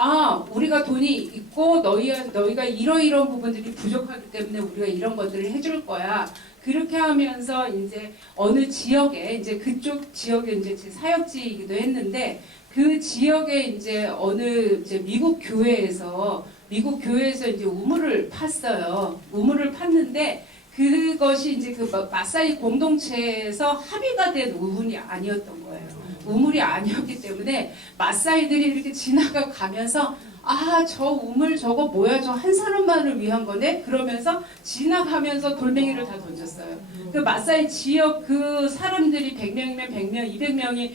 우리가 돈이 있고 너희가 이러이러한 부분들이 부족하기 때문에 우리가 이런 것들을 해줄 거야. 그렇게 하면서 이제 어느 지역에 이제 그쪽 지역에 이제 제 사역지이기도 했는데 그 지역에 이제 어느 이제 미국 교회에서 이제 우물을 팠어요. 우물을 팠는데 그것이 이제 그 마사이 공동체에서 합의가 된 우물이 아니었던 거예요. 우물이 아니었기 때문에 마사이들이 이렇게 지나가면서 저 우물 저거 뭐야 저 한 사람만을 위한 거네 그러면서 지나가면서 돌멩이를 다 던졌어요. 그 마사이 지역 그 사람들이 100명이면 100명 200명이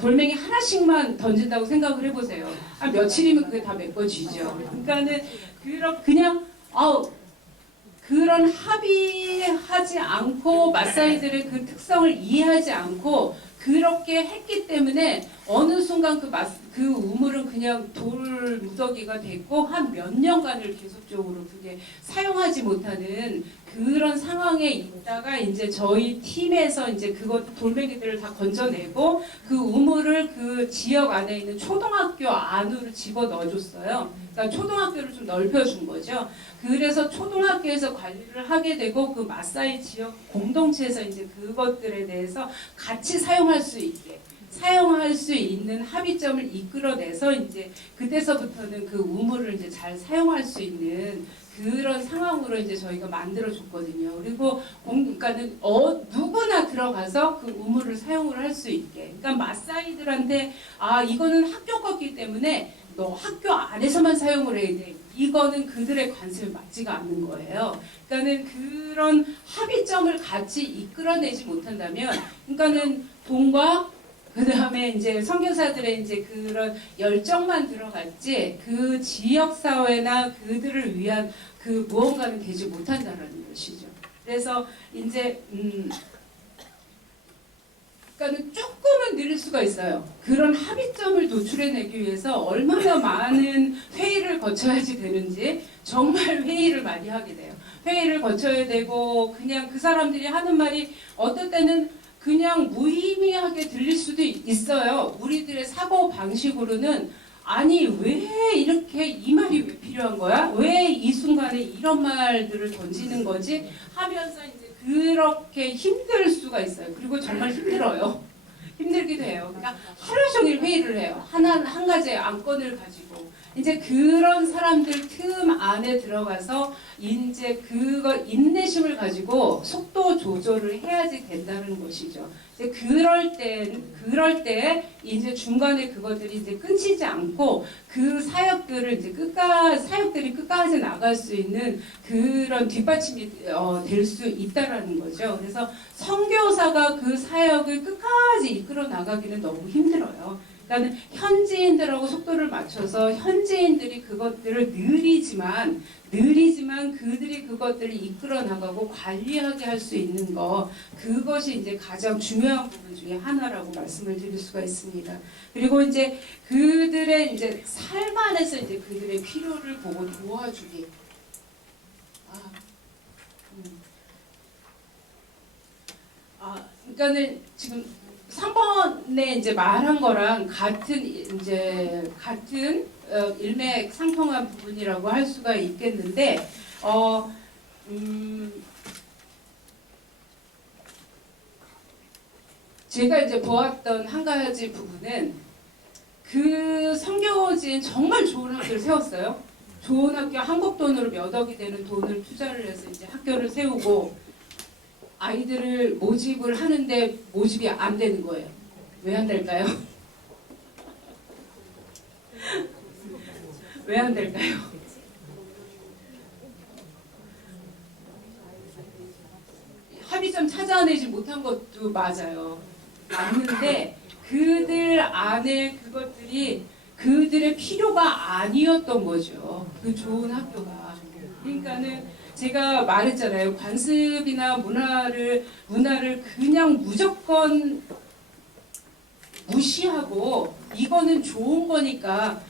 돌멩이 하나씩만 던진다고 생각을 해보세요. 한 며칠이면 그게 다 메꿔지죠. 그러니까는 그냥 그런 합의하지 않고 마사이들의 그 특성을 이해하지 않고 그렇게 했기 때문에 어느 순간 그 우물은 그냥 돌 무더기가 됐고 한 몇 년간을 계속적으로 그게 사용하지 못하는 그런 상황에 있다가 이제 저희 팀에서 이제 돌멩이들을 다 건져내고 그 우물을 그 지역 안에 있는 초등학교 안으로 집어 넣어줬어요. 그러니까 초등학교를 좀 넓혀준 거죠. 그래서 초등학교에서 관리를 하게 되고 그 마사이 지역 공동체에서 이제 그것들에 대해서 같이 사용할 수 있는 합의점을 이끌어내서 이제 그때서부터는 그 우물을 이제 잘 사용할 수 있는 그런 상황으로 이제 저희가 만들어줬거든요. 그리고 그러니까는 누구나 들어가서 그 우물을 사용을 할 수 있게. 그러니까 마사이들한테 이거는 학교 거기 때문에 너 학교 안에서만 사용을 해야 돼. 이거는 그들의 관습에 맞지가 않는 거예요. 그러니까는 그런 합의점을 같이 이끌어내지 못한다면, 그러니까는 돈과 그 다음에 이제 선교사들의 이제 그런 열정만 들어갔지 그 지역 사회나 그들을 위한 그 무언가는 되지 못한다라는 것이죠. 그래서 이제 그러니까는 조금은 늘릴 수가 있어요. 그런 합의점을 도출해내기 위해서 얼마나 많은 회의를 거쳐야지 되는지 정말 회의를 많이 하게 돼요. 회의를 거쳐야 되고 그냥 그 사람들이 하는 말이 어떨 때는 그냥 무의미하게 들릴 수도 있어요. 우리들의 사고 방식으로는 아니 왜 이렇게 이 말이 왜 필요한 거야? 왜 이 순간에 이런 말들을 던지는 거지? 하면서 이제 그렇게 힘들 수가 있어요. 그리고 정말 힘들어요. 힘들기도 해요. 그러니까 하루 종일 회의를 해요. 한 가지의 안건을 가지고. 이제 그런 사람들 틈 안에 들어가서 이제 그거 인내심을 가지고 속도 조절을 해야지 된다는 것이죠. 이제 그럴 때 이제 중간에 그것들이 이제 끊기지 않고 그 사역들을 이제 사역들이 끝까지 나갈 수 있는 그런 뒷받침이 될 수 있다라는 거죠. 그래서 선교사가 그 사역을 끝까지 이끌어 나가기는 너무 힘들어요. 그러니까 현지인들하고 속도를 맞춰서 현지인들이 그것들을 느리지만 그들이 그것들을 이끌어 나가고 관리하게 할 수 있는 거, 그것이 이제 가장 중요한 부분 중에 하나라고 말씀을 드릴 수가 있습니다. 그리고 이제 그들의 이제 삶 안에서 이제 그들의 필요를 보고 도와주기. 그러니까는 지금 3번에 이제 말한 거랑 같은 일맥상통한 부분이라고 할 수가 있겠는데, 제가 이제 보았던 한 가지 부분은 그 선교지엔 정말 좋은 학교를 세웠어요. 좋은 학교, 한국 돈으로 몇 억이 되는 돈을 투자를 해서 이제 학교를 세우고 아이들을 모집을 하는데 모집이 안 되는 거예요. 왜 안 될까요? 왜 안 될까요? 합의점 찾아내지 못한 것도 맞아요. 맞는데 그들 안에 그것들이 그들의 필요가 아니었던 거죠. 그 좋은 학교가. 그러니까는 제가 말했잖아요. 관습이나 문화를 그냥 무조건 무시하고 이거는 좋은 거니까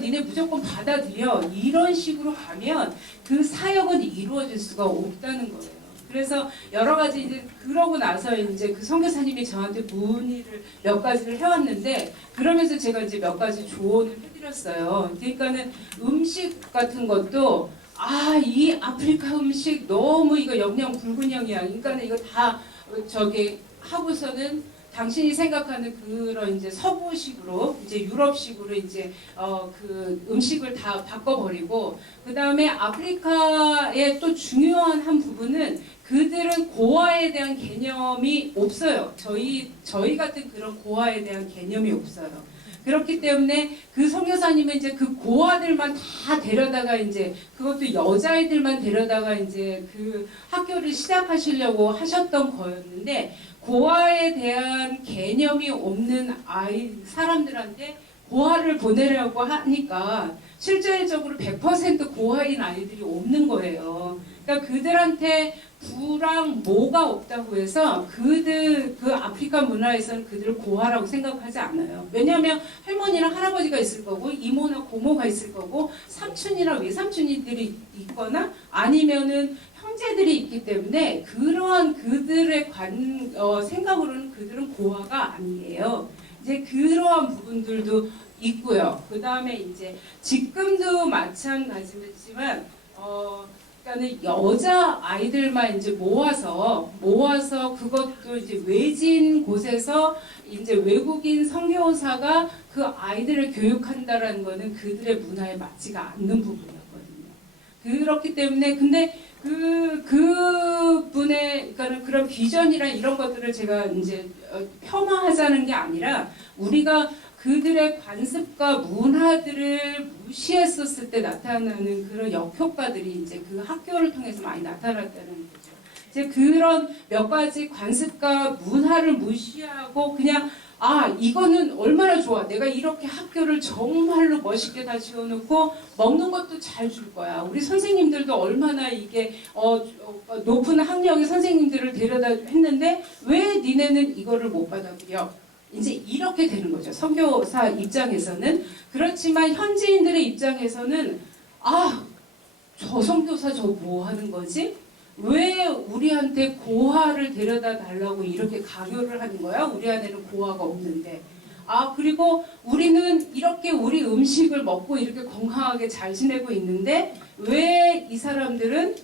니네 무조건 받아들여, 이런 식으로 가면 그 사역은 이루어질 수가 없다는 거예요. 그래서 여러 가지 이제 그러고 나서 이제 그 선교사님이 저한테 문의를 몇 가지를 해왔는데, 그러면서 제가 이제 몇 가지 조언을 해드렸어요. 그러니까는 음식 같은 것도 이 아프리카 음식 너무 이거 영양 불균형이야. 그러니까 이거 다 저기 하고서는 당신이 생각하는 그런 이제 서구식으로, 이제 유럽식으로 이제 그 음식을 다 바꿔버리고, 그 다음에 아프리카의 또 중요한 한 부분은 그들은 고아에 대한 개념이 없어요. 저희 같은 그런 고아에 대한 개념이 없어요. 그렇기 때문에 그 선교사님은 이제 그 고아들만 다 데려다가 이제 그것도 여자애들만 데려다가 이제 그 학교를 시작하시려고 하셨던 거였는데, 고아에 대한 개념이 없는 사람들한테 고아를 보내려고 하니까 실질적으로 100% 고아인 아이들이 없는 거예요. 그러니까 그들한테 부랑 모가 없다고 해서 그 아프리카 문화에서는 그들을 고아라고 생각하지 않아요. 왜냐하면 할머니랑 할아버지가 있을 거고, 이모나 고모가 있을 거고, 삼촌이나 외삼촌이들이 있거나 아니면은 형제들이 있기 때문에 그러한 그들의 생각으로는 그들은 고아가 아니에요. 이제 그러한 부분들도 있고요. 그 다음에 이제 지금도 마찬가지지만 그러니까는 여자 아이들만 이제 모아서 그것도 이제 외진 곳에서 이제 외국인 선교사가 그 아이들을 교육한다라는 거는 그들의 문화에 맞지가 않는 부분이었거든요. 그렇기 때문에 근데 그분의 그러니까 그런 비전이랑 이런 것들을 제가 이제 폄하하자는 게 아니라, 우리가 그들의 관습과 문화들을 무시했었을 때 나타나는 그런 역효과들이 이제 그 학교를 통해서 많이 나타났다는 거죠. 이제 그런 몇 가지 관습과 문화를 무시하고 그냥 이거는 얼마나 좋아, 내가 이렇게 학교를 정말로 멋있게 다 지어놓고 먹는 것도 잘 줄 거야, 우리 선생님들도 얼마나 이게 높은 학력의 선생님들을 데려다 했는데 왜 니네는 이거를 못 받아들여, 이제 이렇게 되는 거죠. 선교사 입장에서는. 그렇지만 현지인들의 입장에서는 저 선교사 저 뭐 하는 거지? 왜 우리한테 고아를 데려다 달라고 이렇게 강요를 하는 거야? 우리 안에는 고아가 없는데. 그리고 우리는 이렇게 우리 음식을 먹고 이렇게 건강하게 잘 지내고 있는데 왜 이 사람들은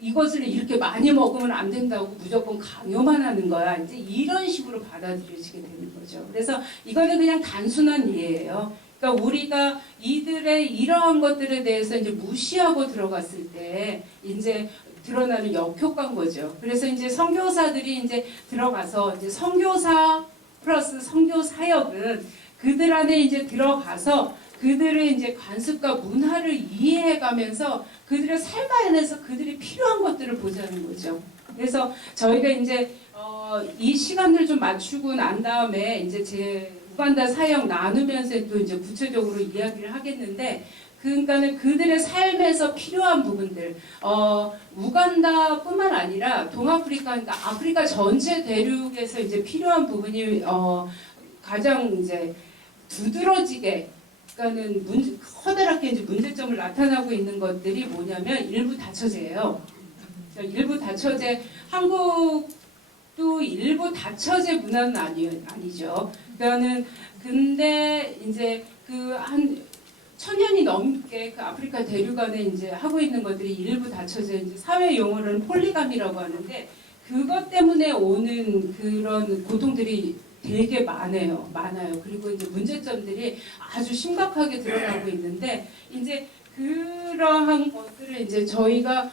이것을 이렇게 많이 먹으면 안 된다고 무조건 강요만 하는 거야. 이제 이런 식으로 받아들여지게 되는 거죠. 그래서 이거는 그냥 단순한 이해예요. 그러니까 우리가 이들의 이러한 것들에 대해서 이제 무시하고 들어갔을 때 이제 드러나는 역효과인 거죠. 그래서 이제 선교사들이 이제 들어가서 이제 선교사 플러스 선교 사역은 그들 안에 이제 들어가서 그들의 이제 관습과 문화를 이해해가면서 그들의 삶 안에서 그들이 필요한 것들을 보자는 거죠. 그래서 저희가 이제 이 시간을 좀 맞추고 난 다음에 이제 제 우간다 사역 나누면서 또 이제 구체적으로 이야기를 하겠는데, 그러니까는 그들의 삶에서 필요한 부분들, 우간다뿐만 아니라 동아프리카, 그러니까 아프리카 전체 대륙에서 이제 필요한 부분이 가장 이제 두드러지게, 그러니까는 커다랗게 이제 문제점을 나타나고 있는 것들이 뭐냐면 일부 다처제예요. 일부 다처제, 한국도 일부 다처제 문화는 아니죠. 그러니까는 근데 이제 그 한 1000년이 넘게 그 아프리카 대륙 안에 이제 하고 있는 것들이 일부 다처제, 이제 사회 용어로는 폴리감이라고 하는데, 그것 때문에 오는 그런 고통들이 되게 많아요. 그리고 이제 문제점들이 아주 심각하게 드러나고 있는데, 이제 그러한 것들을 이제 저희가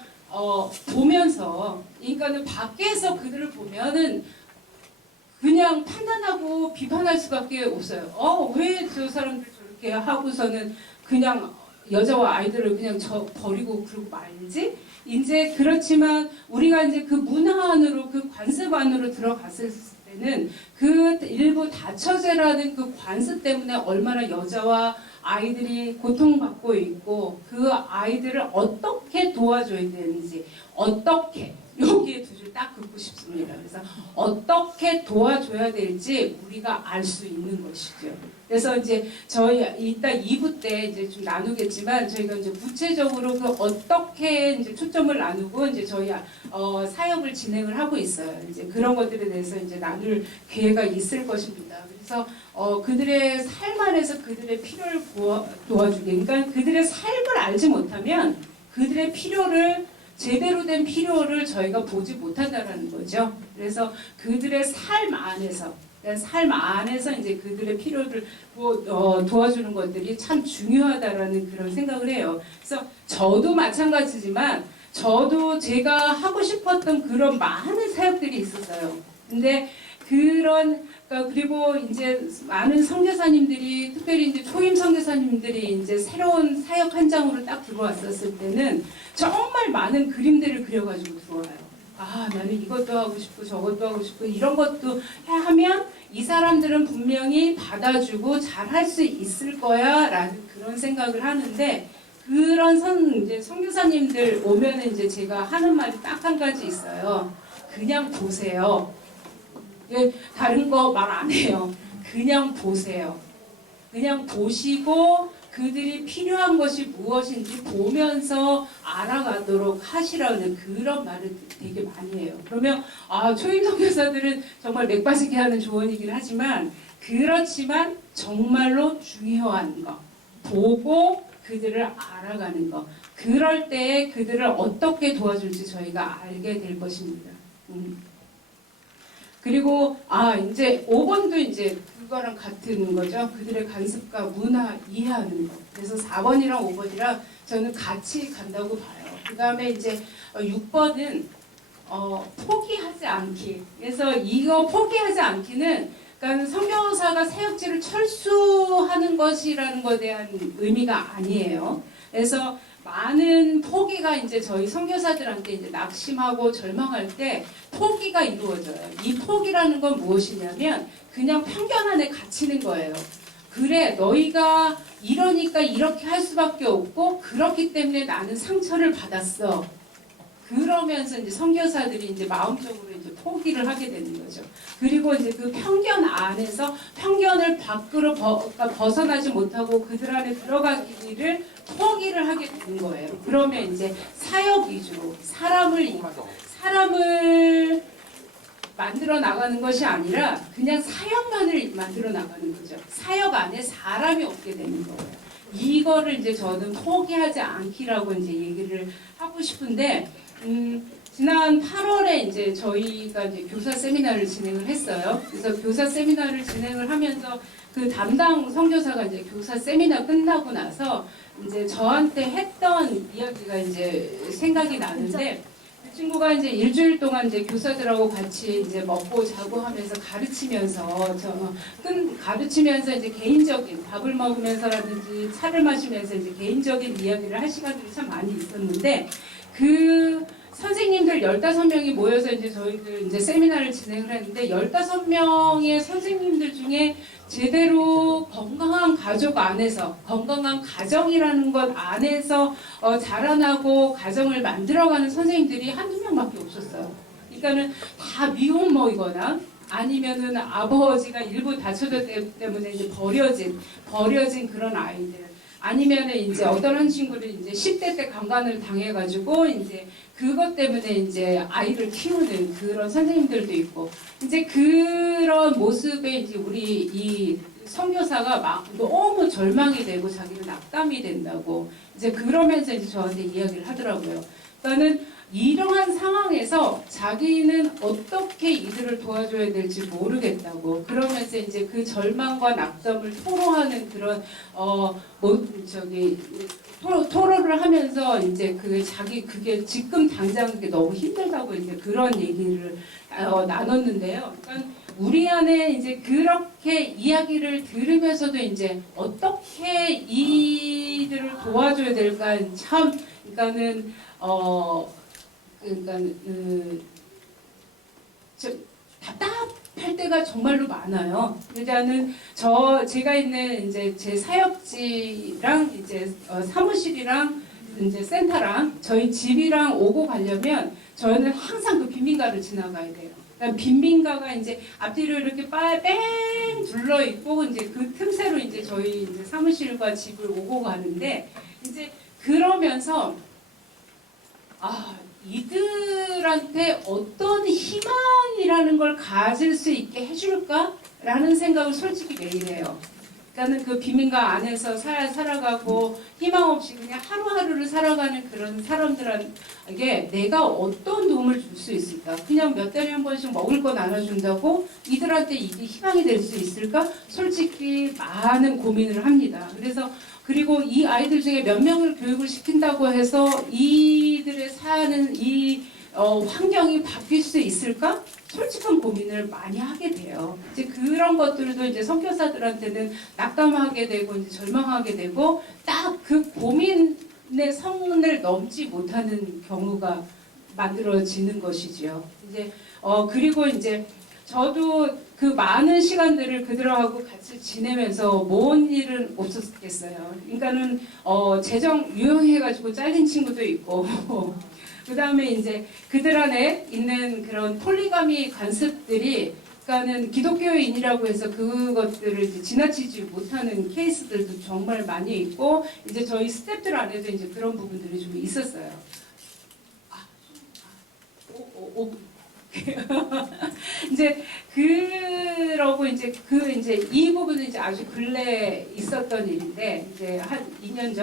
보면서, 그러니까는 밖에서 그들을 보면은 그냥 판단하고 비판할 수밖에 없어요. 왜 저 사람들 저렇게 하고서는 그냥 여자와 아이들을 그냥 버리고 그러고 말지? 이제 그렇지만 우리가 이제 그 문화 안으로, 그 관습 안으로 들어갔을 때는 그 일부 다처제라는 그 관습 때문에 얼마나 여자와 아이들이 고통받고 있고, 그 아이들을 어떻게 도와줘야 되는지, 어떻게, 여기에 두 줄 딱 긋고 싶습니다. 그래서 어떻게 도와줘야 될지 우리가 알 수 있는 것이죠. 그래서 이제 저희 이따 2부 때 이제 좀 나누겠지만, 저희가 이제 구체적으로 그 어떻게 이제 초점을 나누고 이제 저희 사역을 진행을 하고 있어요. 이제 그런 것들에 대해서 이제 나눌 기회가 있을 것입니다. 그래서 그들의 삶 안에서 그들의 필요를 도와주게, 그러니까 그들의 삶을 알지 못하면 그들의 필요를, 제대로 된 필요를 저희가 보지 못한다는 거죠. 그래서 그들의 삶 안에서 이제 그들의 필요를 도와주는 것들이 참 중요하다라는 그런 생각을 해요. 그래서 저도 마찬가지지만, 저도 제가 하고 싶었던 그런 많은 사역들이 있었어요. 근데 그리고 이제 많은 선교사님들이, 특별히 이제 초임 선교사님들이 이제 새로운 사역 현장으로 딱 들어왔었을 때는 정말 많은 그림들을 그려가지고 들어와요. 나는 이것도 하고 싶고 저것도 하고 싶고 이런 것도 하면 이 사람들은 분명히 받아주고 잘할 수 있을 거야 라는 그런 생각을 하는데, 그런 이제 선교사님들 오면은 이제 제가 하는 말이 딱 한 가지 있어요. 그냥 보세요. 다른 거 말 안 해요. 그냥 보세요. 그냥 보시고 그들이 필요한 것이 무엇인지 보면서 알아가도록 하시라는 그런 말을 되게 많이 해요. 그러면 초임 선교사들은 정말 맥빠지게 하는 조언이긴 하지만, 그렇지만 정말로 중요한 거, 보고 그들을 알아가는 거, 그럴 때에 그들을 어떻게 도와줄지 저희가 알게 될 것입니다. 그리고 이제 5번도 이제 그거랑 같은 거죠. 그들의 관습과 문화 이해하는 거. 그래서 4번이랑 5번이랑 저는 같이 간다고 봐요. 그 다음에 이제 6번은 포기하지 않기. 그래서 이거 포기하지 않기는, 그러니까 선교사가 사역지를 철수하는 것이라는 것에 대한 의미가 아니에요. 그래서 많은 포기가 이제 저희 선교사들한테 이제 낙심하고 절망할 때 포기가 이루어져요. 이 포기라는 건 무엇이냐면 그냥 편견 안에 갇히는 거예요. 그래, 너희가 이러니까 이렇게 할 수밖에 없고, 그렇기 때문에 나는 상처를 받았어. 그러면서 이제 선교사들이 이제 마음적으로 이제 포기를 하게 되는 거죠. 그리고 이제 그 편견 안에서 편견을 밖으로 벗어나지 못하고 그들 안에 들어가기를 포기를 하게 되는 거예요. 그러면 이제 사역 위주로 사람을 만들어 나가는 것이 아니라 그냥 사역만을 만들어 나가는 거죠. 사역 안에 사람이 없게 되는 거예요. 이거를 이제 저는 포기하지 않기라고 이제 얘기를 하고 싶은데, 지난 8월에 이제 저희가 이제 교사 세미나를 진행을 했어요. 그래서 교사 세미나를 진행을 하면서 그 담당 선교사가 이제 교사 세미나 끝나고 나서 이제 저한테 했던 이야기가 이제 생각이 나는데, 그 친구가 이제 일주일 동안 이제 교사들하고 같이 이제 먹고 자고 하면서 가르치면서 가르치면서 이제 개인적인 밥을 먹으면서라든지 차를 마시면서 이제 개인적인 이야기를 할 시간들이 참 많이 있었는데 그 선생님들 15명이 모여서 이제 저희들 이제 세미나를 진행을 했는데 15명의 선생님들 중에 제대로 건강한 가족 안에서 건강한 가정이라는 것 안에서 자라나고 가정을 만들어가는 선생님들이 한두 명밖에 없었어요. 그러니까는 다 미혼모이거나 아니면은 아버지가 일부 다쳐졌기 때문에 이제 버려진 그런 아이들. 아니면은 이제 어떤 한 친구는 이제 10대 때 강간을 당해가지고 이제 그것 때문에 이제 아이를 키우는 그런 선생님들도 있고 이제 그런 모습에 이제 우리 이 선교사가 막 너무 절망이 되고 자기는 낙담이 된다고 이제 그러면서 이제 저한테 이야기를 하더라고요. 그러니까는 이러한 상황에서 자기는 어떻게 이들을 도와줘야 될지 모르겠다고 그러면서 이제 그 절망과 낙담을 토로하는 그런 토로를 하면서 이제 그게 지금 당장 그게 너무 힘들다고 이제 그런 얘기를 나눴는데요. 그러니까 우리 안에 이제 그렇게 이야기를 들으면서도 이제 어떻게 이들을 도와줘야 될까 참 그러니까는 답답할 때가 정말로 많아요. 일단은 제가 있는 이제 제 사역지랑 이제 사무실이랑 이제 센터랑 저희 집이랑 오고 가려면 저는 항상 그 빈민가를 지나가야 돼요. 그러니까 빈민가가 이제 앞뒤로 이렇게 뺑 둘러 있고 이제 그 틈새로 이제 저희 이제 사무실과 집을 오고 가는데 이제 그러면서 이들한테 어떤 희망이라는 걸 가질 수 있게 해줄까라는 생각을 솔직히 매일 해요. 그러니까는 그 비민가 안에서 살아가고 희망 없이 그냥 하루하루를 살아가는 그런 사람들에게 내가 어떤 도움을 줄 수 있을까? 그냥 몇 달에 한 번씩 먹을 거 나눠준다고 이들한테 이게 희망이 될 수 있을까? 솔직히 많은 고민을 합니다. 그리고 이 아이들 중에 몇 명을 교육을 시킨다고 해서 이들의 사는 이 환경이 바뀔 수 있을까? 솔직한 고민을 많이 하게 돼요. 이제 그런 것들도 이제 선교사들한테는 낙담하게 되고 이제 절망하게 되고 딱 그 고민의 선을 넘지 못하는 경우가 만들어지는 것이지요. 이제 그리고 이제 저도 그 많은 시간들을 그들하고 같이 지내면서 뭔 일은 없었겠어요. 그러니까는 재정 유형해가지고 잘린 친구도 있고 그 다음에 이제 그들 안에 있는 그런 폴리가미 관습들이 그러니까는 기독교인이라고 해서 그것들을 이제 지나치지 못하는 케이스들도 정말 많이 있고 이제 저희 스태프들 안에도 이제 그런 부분들이 좀 있었어요. 이제 그러고 이제 이 부분은 이제 아주 근래 있었던 일인데 이제 한 2년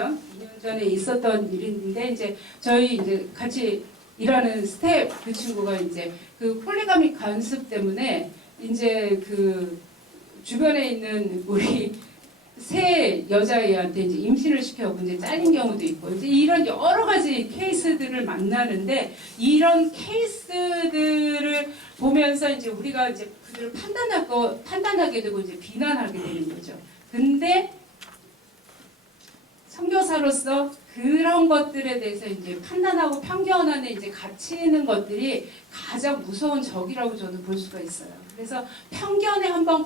전에 있었던 일인데 이제 저희 이제 같이 일하는 스태프 그 친구가 이제 그 폴리가미 관습 때문에 이제 그 주변에 있는 우리 새 여자애한테 이제 임신을 시켜고 이제 잘린 경우도 있고 이제 이런 여러 가지 케이스들을 만나는데 이런 케이스들을 보면서 이제 우리가 이제 그들을 판단하게 되고 이제 비난하게 되는 거죠. 근데 선교사로서 그런 것들에 대해서 이제 판단하고 편견 안에 이제 갇히는 것들이 가장 무서운 적이라고 저는 볼 수가 있어요. 그래서 편견에 한번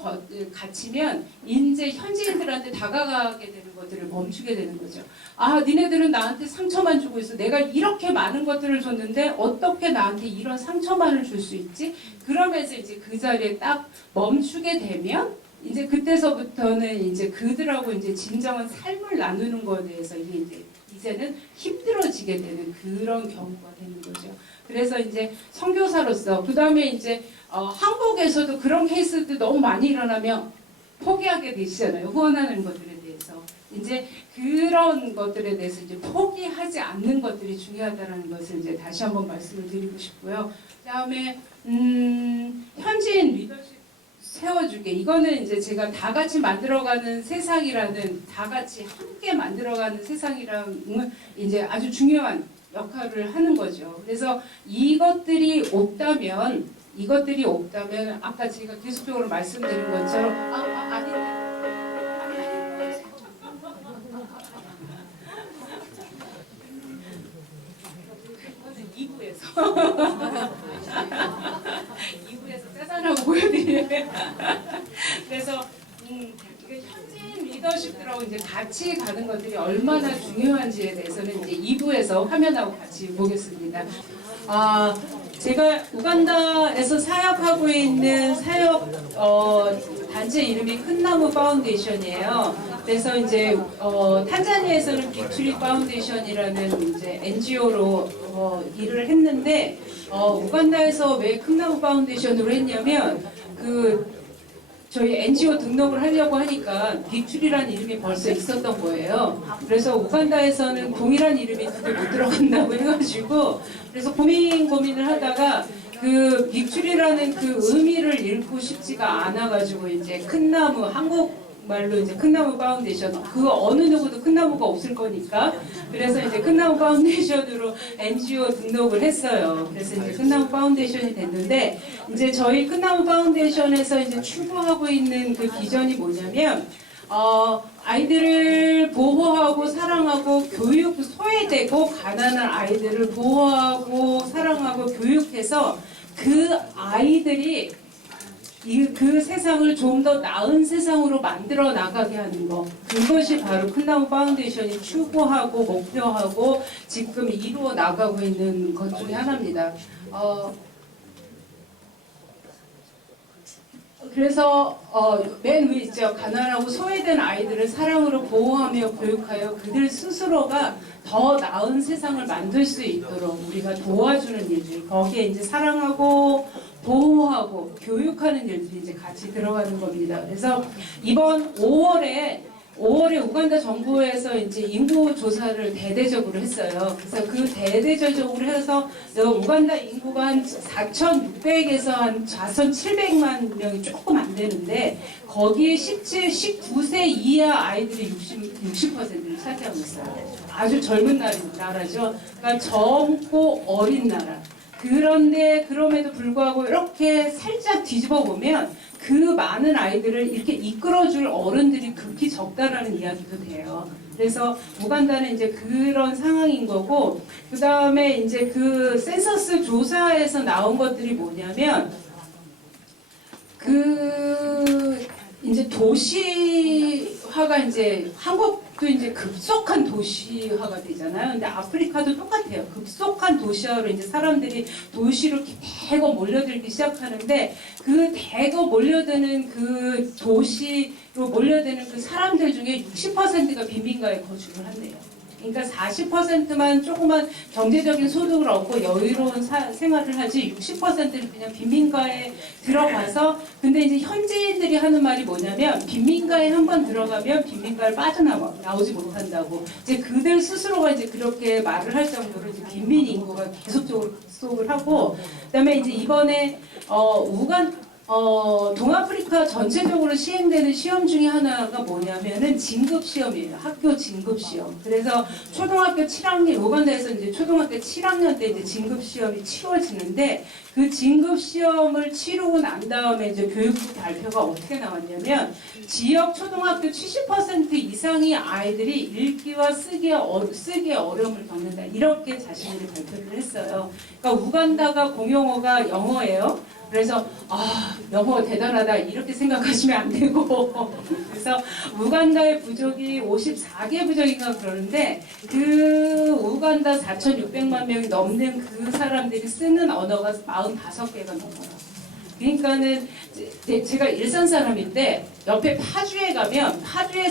갇히면 이제 현지인들한테 다가가게 되는 것들을 멈추게 되는 거죠. 니네들은 나한테 상처만 주고 있어. 내가 이렇게 많은 것들을 줬는데 어떻게 나한테 이런 상처만을 줄 수 있지? 그러면서 이제 그 자리에 딱 멈추게 되면 이제 그때서부터는 이제 그들하고 이제 진정한 삶을 나누는 것에 대해서 이제는 힘들어지게 되는 그런 경우가 되는 거죠. 그래서 이제 선교사로서 그 다음에 이제 한국에서도 그런 케이스도 너무 많이 일어나면 포기하게 되시잖아요. 후원하는 것들에 대해서 이제 그런 것들에 대해서 이제 포기하지 않는 것들이 중요하다는 것을 이제 다시 한번 말씀을 드리고 싶고요. 그다음에 현지인 리더십 세워주게 이거는 이제 제가 다 같이 만들어가는 세상이라는 다 같이 함께 만들어가는 세상이라는 이제 아주 중요한 역할을 하는 거죠. 그래서 이것들이 없다면 아까 제가 계속적으로 말씀드린 것처럼 아니 2부에서 짜잔하고 보여드리는 그래서 이게 현지인 리더십들하고 이제 같이 가는 것들이 얼마나 중요한지에 대해서는 이제 2부에서 화면하고 같이 보겠습니다. 제가 우간다에서 사역하고 있는 사역 단체 이름이 큰나무 파운데이션이에요. 그래서 이제 탄자니아에서는 빅트리 파운데이션이라는 이제 NGO로 일을 했는데 우간다에서 왜 큰나무 파운데이션으로 했냐면 저희 NGO 등록을 하려고 하니까 빅트리라는 이름이 벌써 있었던 거예요. 그래서 우간다에서는 동일한 이름이 두 개 못 들어간다고 해가지고 그래서 고민을 하다가 그 빅트리라는 그 의미를 잃고 싶지가 않아가지고 이제 큰나무 한국말로 이제 큰나무 파운데이션 그 어느 누구도 큰나무가 없을 거니까 그래서 이제 큰나무 파운데이션으로 NGO 등록을 했어요. 그래서 이제 큰나무 파운데이션이 됐는데 이제 저희 큰나무 파운데이션에서 이제 추구하고 있는 그 비전이 뭐냐면 아이들을 보호하고 사랑하고 교육 소외되고 가난한 아이들을 보호하고 사랑하고 교육해서 그 아이들이 그 세상을 좀 더 나은 세상으로 만들어 나가게 하는 거 그것이 바로 큰나무 파운데이션이 추구하고 목표하고 지금 이루어 나가고 있는 것 중에 하나입니다. 그래서 맨 위에 있죠. 가난하고 소외된 아이들을 사랑으로 보호하며 교육하여 그들 스스로가 더 나은 세상을 만들 수 있도록 우리가 도와주는 일들 거기에 이제 사랑하고 보호하고 교육하는 일들이 이제 같이 들어가는 겁니다. 그래서 이번 5월에 우간다 정부에서 이제 인구 조사를 대대적으로 했어요. 그래서 그 대대적으로 해서 우간다 인구가 한 4,600에서 한 4,700만 명이 조금 안 되는데 거기에 19세 이하 아이들이 60%를 차지하고 있어요. 아주 젊은 나라죠. 그러니까 젊고 어린 나라. 그런데 그럼에도 불구하고 이렇게 살짝 뒤집어 보면 그 많은 아이들을 이렇게 이끌어줄 어른들이 극히 적다라는 이야기도 돼요. 그래서 우간다는 이제 그런 상황인 거고, 그 다음에 이제 그 센서스 조사에서 나온 것들이 뭐냐면, 이제 도시화가 이제 한국도 이제 급속한 도시화가 되잖아요. 근데 아프리카도 똑같아요. 급속한 도시화로 이제 사람들이 도시로 대거 몰려들기 시작하는데 그 대거 몰려드는 그 도시로 몰려드는 그 사람들 중에 60%가 빈민가에 거주를 한대요. 그러니까 40%만 조그만 경제적인 소득을 얻고 여유로운 생활을 하지 60%는 그냥 빈민가에 들어가서 근데 이제 현지인들이 하는 말이 뭐냐면 빈민가에 한번 들어가면 빈민가를 빠져나오지 못한다고 이제 그들 스스로가 이제 그렇게 말을 할 정도로 이제 빈민 인구가 계속적으로 급속을 하고 그다음에 이제 이번에 동아프리카 전체적으로 시행되는 시험 중에 하나가 뭐냐면은 진급시험이에요. 학교 진급시험. 그래서 초등학교 7학년, 우간다에서 이제 초등학교 7학년 때 이제 진급시험이 치러지는데 그 진급시험을 치르고 난 다음에 이제 교육부 발표가 어떻게 나왔냐면 지역 초등학교 70% 이상의 아이들이 읽기와 쓰기에 어려움을 겪는다. 이렇게 자신들이 발표를 했어요. 그러니까 우간다가 공용어가 영어예요. 그래서 영어 대단하다 이렇게 생각하시면 안 되고 그래서 우간다의 부족이 54개 부족인가 그러는데 그 우간다 4,600만 명이 넘는 그 사람들이 쓰는 언어가 45개가 넘어요. 그러니까는 제가 일산 사람인데 옆에 파주에 가면 파주에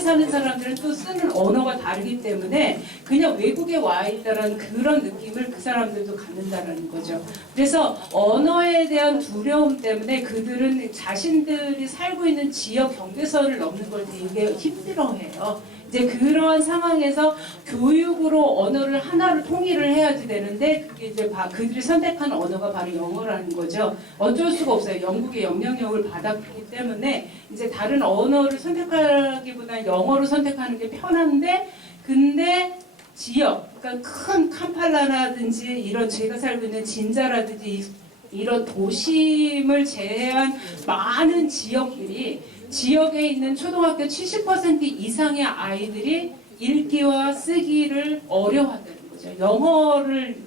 사는 사람들은 또 쓰는 언어가 다르기 때문에 그냥 외국에 와 있다라는 그런 느낌을 그 사람들도 갖는다라는 거죠. 그래서 언어에 대한 두려움 때문에 그들은 자신들이 살고 있는 지역 경계선을 넘는 걸 되게 힘들어해요. 이제 그러한 상황에서 교육으로 언어를 하나로 통일을 해야지 되는데 그게 이제 그들이 선택한 언어가 바로 영어라는 거죠. 어쩔 수가 없어요. 영국의 영향력을 받았기 때문에 이제 다른 언어를 선택하기보다는 영어를 선택하는 게 편한데 근데 지역, 그러니까 큰 캄팔라라든지 이런 제가 살고 있는 진자라든지 이런 도심을 제외한 많은 지역들이 지역에 있는 초등학교 70% 이상의 아이들이 읽기와 쓰기를 어려워한다는 거죠.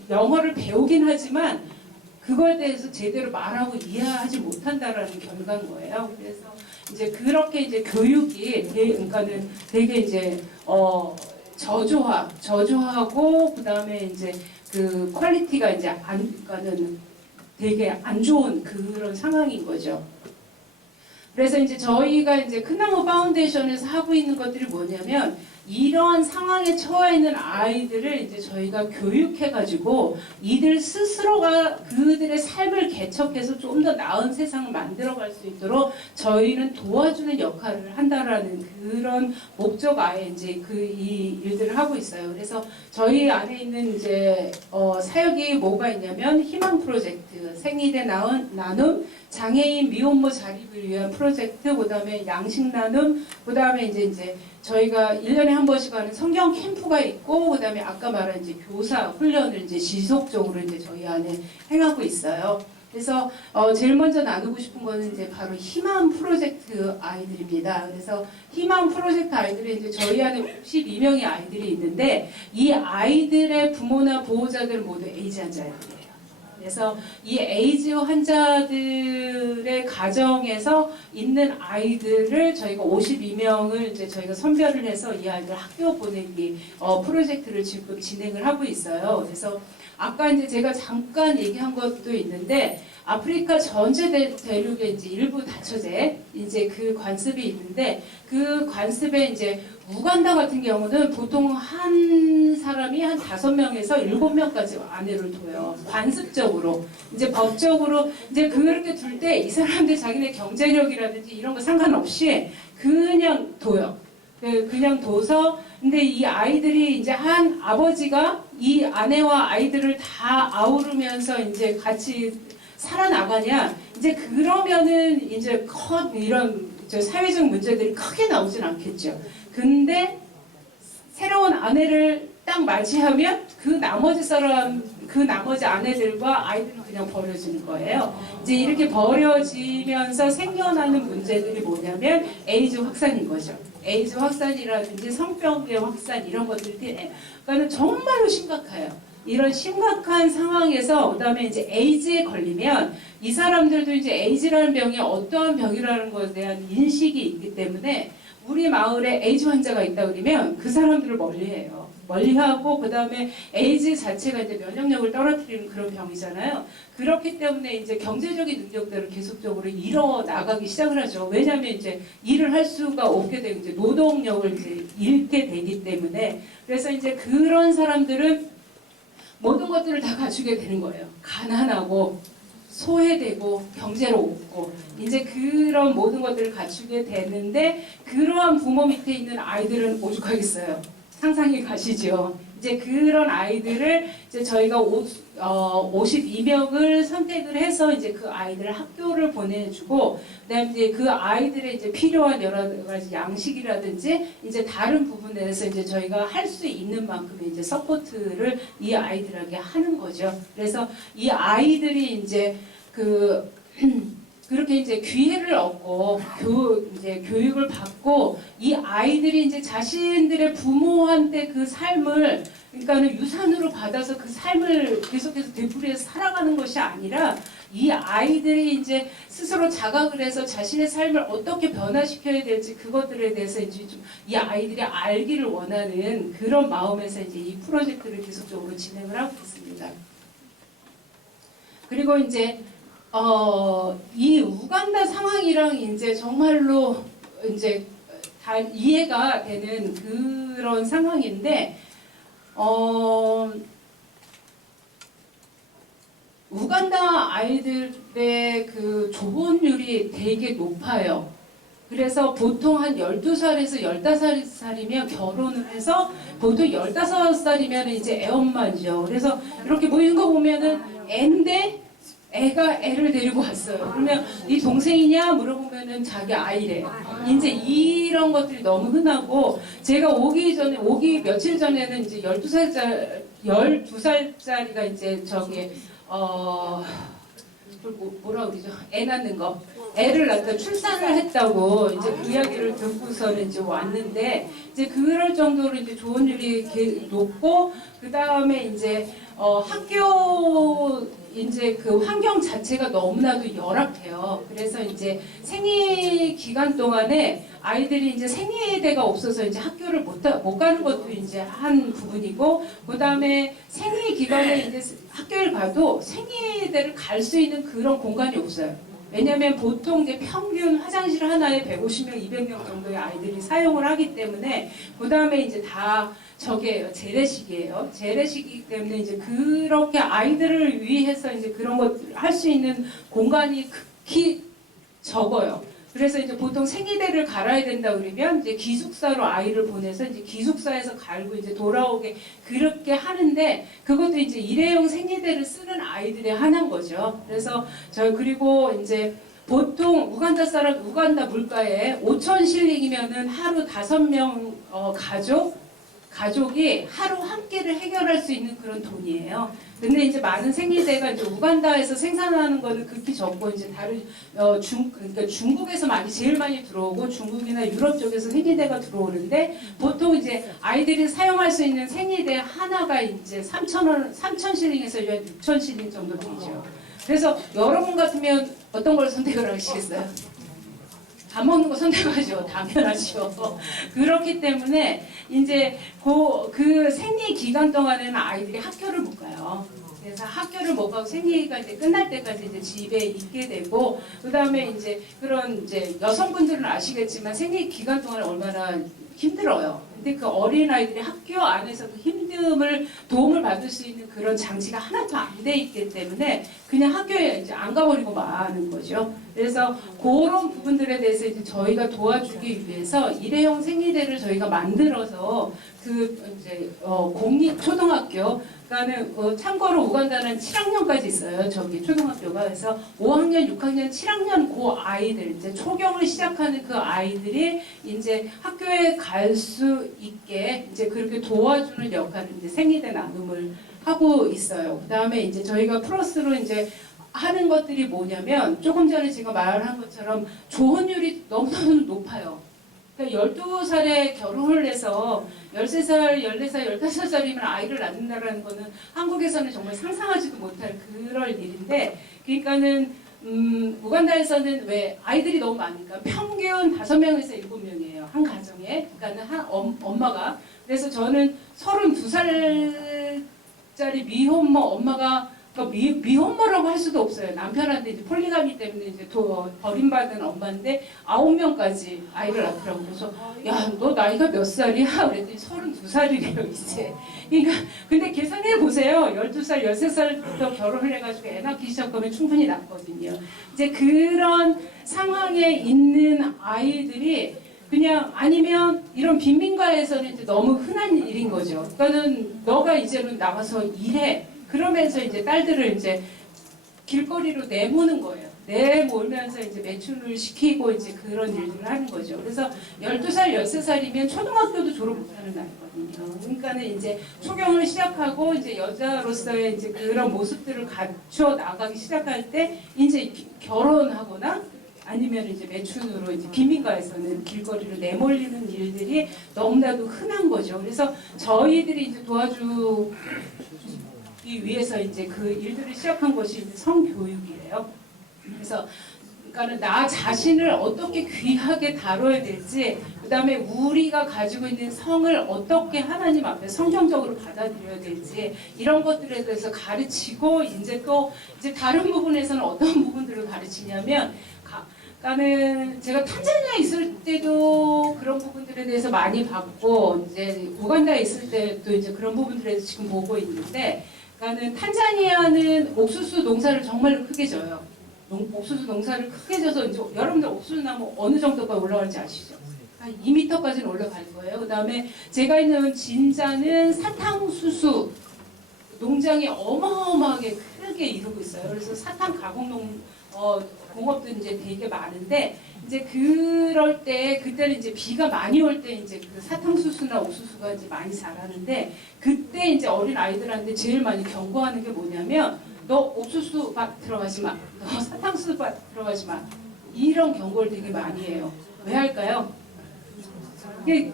영어를 배우긴 하지만 그거에 대해서 제대로 말하고 이해하지 못한다라는 결과인 거예요. 그래서 이제 그렇게 이제 교육이 그러니까는 되게 이제 저조하고 그다음에 이제 그 퀄리티가 이제 그러니까는 되게 안 좋은 그런 상황인 거죠. 그래서 이제 저희가 이제 큰나무 파운데이션에서 하고 있는 것들이 뭐냐면 이러한 상황에 처해 있는 아이들을 이제 저희가 교육해가지고 이들 스스로가 그들의 삶을 개척해서 좀 더 나은 세상을 만들어갈 수 있도록 저희는 도와주는 역할을 한다라는 그런 목적 아래 이제 이 일들을 하고 있어요. 그래서 저희 안에 있는 이제 사역이 뭐가 있냐면 희망 프로젝트, 생리대 나눔, 장애인 미혼모 자립을 위한 프로젝트, 그다음에 양식 나눔, 그다음에 이제 저희가 1년에 한 번씩 하는 성경 캠프가 있고, 그다음에 아까 말한 이제 교사 훈련을 이제 지속적으로 이제 저희 안에 행하고 있어요. 그래서 제일 먼저 나누고 싶은 거는 이제 바로 희망 프로젝트 아이들입니다. 그래서 희망 프로젝트 아이들은 이제 저희 안에 52명의 아이들이 있는데 이 아이들의 부모나 보호자들은 모두 에이즈 환자들이에요. 그래서 이 에이즈 환자들의 가정에서 있는 아이들을 저희가 52명을 이제 저희가 선별을 해서 이 아이들 학교 보내기 프로젝트를 지금 진행을 하고 있어요. 그래서 아까 이제 제가 잠깐 얘기한 것도 있는데 아프리카 전체 대륙에 이제 일부 다처제 이제 그 관습이 있는데 그 관습에 이제 우간다 같은 경우는 보통 한 사람이 한 5명에서 7명까지 아내를 둬요. 관습적으로. 이제 법적으로 이제 그렇게 둘 때 이 사람들 자기네 경제력이라든지 이런 거 상관없이 그냥 둬요. 그냥 둬서 근데 이 아이들이 이제 한 아버지가 이 아내와 아이들을 다 아우르면서 이제 같이 살아나가냐 이제 그러면은 이제 이런 사회적 문제들이 크게 나오진 않겠죠. 근데 새로운 아내를 딱 맞이하면 그 나머지 아내들과 아이들은 그냥 버려지는 거예요. 이제 이렇게 버려지면서 생겨나는 문제들이 뭐냐면 에이즈 확산인 거죠. 에이즈 확산이라든지 성병의 확산 이런 것들이 그러니까 정말로 심각해요. 이런 심각한 상황에서 그다음에 이제 에이즈에 걸리면 이 사람들도 이제 에이즈라는 병이 어떠한 병이라는 것에 대한 인식이 있기 때문에 우리 마을에 에이즈 환자가 있다 그러면 그 사람들을 멀리해요. 멀리하고 그다음에 에이즈 자체가 이제 면역력을 떨어뜨리는 그런 병이잖아요. 그렇기 때문에 이제 경제적인 능력들을 계속적으로 잃어 나가기 시작을 하죠. 왜냐하면 이제 일을 할 수가 없게 되고 이제 노동력을 이제 잃게 되기 때문에 그래서 이제 그런 사람들은 모든 것들을 다 갖추게 되는 거예요. 가난하고 소외되고 경제로 없고 이제 그런 모든 것들을 갖추게 되는데 그러한 부모 밑에 있는 아이들은 오죽하겠어요. 상상이 가시죠. 이제 그런 아이들을 이제 저희가 52명을 선택을 해서 이제 그 아이들을 학교를 보내주고 그다음에 이제 그 아이들의 이제 필요한 여러 가지 양식이라든지 이제 다른 부분에서 이제 저희가 할 수 있는 만큼의 이제 서포트를 이 아이들에게 하는 거죠. 그래서 이 아이들이 이제 그렇게 이제 기회를 얻고 이제 교육을 받고 이 아이들이 이제 자신들의 부모한테 그 삶을 그러니까는 유산으로 받아서 그 삶을 계속해서 되풀이해서 살아가는 것이 아니라 이 아이들이 이제 스스로 자각을 해서 자신의 삶을 어떻게 변화시켜야 될지 그것들에 대해서 이제 좀 이 아이들이 알기를 원하는 그런 마음에서 이제 이 프로젝트를 계속적으로 진행을 하고 있습니다. 그리고 이제 이 우간다 상황이랑 이제 정말로 이제 다 이해가 되는 그런 상황인데, 우간다 아이들의 그 조본율이 되게 높아요. 그래서 보통 한 12살에서 15살이면 결혼을 해서 보통 15살이면 이제 애엄마죠. 그래서 이렇게 모이는 거 보면은 애인데 애를 데리고 왔어요. 그러면 네 동생이냐 물어보면은 자기 아이래. 이제 이런 것들이 너무 흔하고 제가 오기 며칠 전에는 이제 12살짜리가 이제 저기 뭐라 그러죠? 애 낳는 거. 애를 낳다 출산을 했다고 이제 그 이야기를 듣고서는 이제 왔는데 이제 그럴 정도로 이제 좋은 일이 높고 그 다음에 이제 학교 이제 그 환경 자체가 너무나도 열악해요. 그래서 이제 생애 기간 동안에 아이들이 이제 생리대가 없어서 이제 학교를 못 가는 것도 이제 한 부분이고, 그 다음에 생리 기간에 이제 학교를 가도 생리대를 갈 수 있는 그런 공간이 없어요. 왜냐하면 보통 이제 평균 화장실 하나에 150명, 200명 정도의 아이들이 사용을 하기 때문에, 그 다음에 이제 다 저게요, 재래식이에요. 재래식이기 때문에 이제 그렇게 아이들을 위해서 이제 그런 것을 할 수 있는 공간이 극히 적어요. 그래서 이제 보통 생리대를 갈아야 된다 그러면 이제 기숙사로 아이를 보내서 이제 기숙사에서 갈고 이제 돌아오게 그렇게 하는데, 그것도 이제 일회용 생리대를 쓰는 아이들의 하나인 거죠. 그래서 그리고 이제 보통 우간다 물가에 5천 실링이면은 하루 5명 가족이 하루 한 끼를 해결할 수 있는 그런 돈이에요. 근데 이제 많은 생리대가 이제 우간다에서 생산하는 거는 극히 적고, 이제 그러니까 중국에서 제일 많이 들어오고 중국이나 유럽 쪽에서 생리대가 들어오는데, 보통 이제 아이들이 사용할 수 있는 생리대 하나가 이제 3천 실링에서 6천 실링 정도 되죠. 그래서 여러분 같으면 어떤 걸 선택을 하시겠어요? 밥 먹는 거 선택하죠. 당연하죠. 그렇기 때문에 이제 그 생리 기간 동안에는 아이들이 학교를 못 가요. 그래서 학교를 못 가고 생리가 이제 끝날 때까지 이제 집에 있게 되고, 그 다음에 이제 그런 이제 여성분들은 아시겠지만 생리 기간 동안 얼마나 힘들어요. 근데 그 어린 아이들이 학교 안에서 그 도움을 받을 수 있는 그런 장치가 하나도 안 돼 있기 때문에 그냥 학교에 이제 안 가버리고 마는 거죠. 그래서 그런 부분들에 대해서 이제 저희가 도와주기 위해서 일회용 생리대를 저희가 만들어서 그 이제 공립 초등학교, 그러니까는 참고로 우간다는 7학년까지 있어요. 저기 초등학교가. 그래서 5학년, 6학년, 7학년 그 아이들, 이제 초경을 시작하는 그 아이들이 이제 학교에 갈 수 있게 이제 그렇게 도와주는 역할을 이제 생리대 나눔을 하고 있어요. 그 다음에 이제 저희가 플러스로 이제 하는 것들이 뭐냐면, 조금 전에 제가 말한 것처럼 조혼율이 너무너무 높아요. 그러니까 12살에 결혼을 해서 13살, 14살, 15살이면 아이를 낳는다는 거는 한국에서는 정말 상상하지도 못할 그럴 일인데, 그러니까는 우간다에서는 왜 아이들이 너무 많으니까 평균 5명에서 7명이에요. 한 가정에. 그러니까는 엄마가. 그래서 저는 32살짜리 미혼모 엄마가, 그러니까 미혼모라고 할 수도 없어요. 남편한테 이제 폴리가미 때문에 이제 버림받은 엄마인데 9명까지 아이를 낳더라고요. 그래서 야, 너 나이가 몇 살이야? 그랬더니 32살이래요 이제. 그러니까 근데 계산해 보세요. 12살, 13살부터 결혼을 해가지고 애 낳기 시작하면 충분히 낳거든요. 이제 그런 상황에 있는 아이들이 그냥, 아니면 이런 빈민가에서는 이제 너무 흔한 일인 거죠. 그러니까는 너가 이제는 나가서 일해. 그러면서 이제 딸들을 이제 길거리로 내모는 거예요. 내몰면서 이제 매춘을 시키고 이제 그런 일들을 하는 거죠. 그래서 12살, 13살이면 초등학교도 졸업 못하는 나이거든요. 그러니까는 이제 초경을 시작하고 이제 여자로서의 이제 그런 모습들을 갖춰 나가기 시작할 때 이제 결혼하거나 아니면 이제 매춘으로 이제 빈민가에서는 길거리로 내몰리는 일들이 너무나도 흔한 거죠. 그래서 저희들이 이제 도와주기 위해서 이제 그 일들을 시작한 것이 이제 성교육이에요. 그래서 그러니까는 나 자신을 어떻게 귀하게 다뤄야 될지, 그다음에 우리가 가지고 있는 성을 어떻게 하나님 앞에 성경적으로 받아들여야 될지, 이런 것들에 대해서 가르치고, 이제 또 이제 다른 부분에서는 어떤 부분들을 가르치냐면, 그러니까는 제가 탄자니아에 있을 때도 그런 부분들에 대해서 많이 봤고, 이제 우간다에 있을 때도 이제 그런 부분들에 대해서 지금 보고 있는데, 그러니까는 탄자니아는 옥수수 농사를 정말로 크게 져요. 옥수수 농사를 크게 져서 이제 여러분들 옥수수 나무 어느 정도까지 올라갈지 아시죠? 한 2m까지는 올라갈 거예요. 그 다음에 제가 있는 진자는 사탕수수 농장이 어마어마하게 크게 이루고 있어요. 그래서 사탕 공업도 이제 되게 많은데 이제 그럴 때 그때는 이제 비가 많이 올 때 이제 그 사탕수수나 옥수수가 이제 많이 자라는데 그때 이제 어린 아이들한테 제일 많이 경고하는 게 뭐냐면 너 옥수수 밭 들어가지 마, 너 사탕수수 밭 들어가지 마 이런 경고를 되게 많이 해요. 왜 할까요?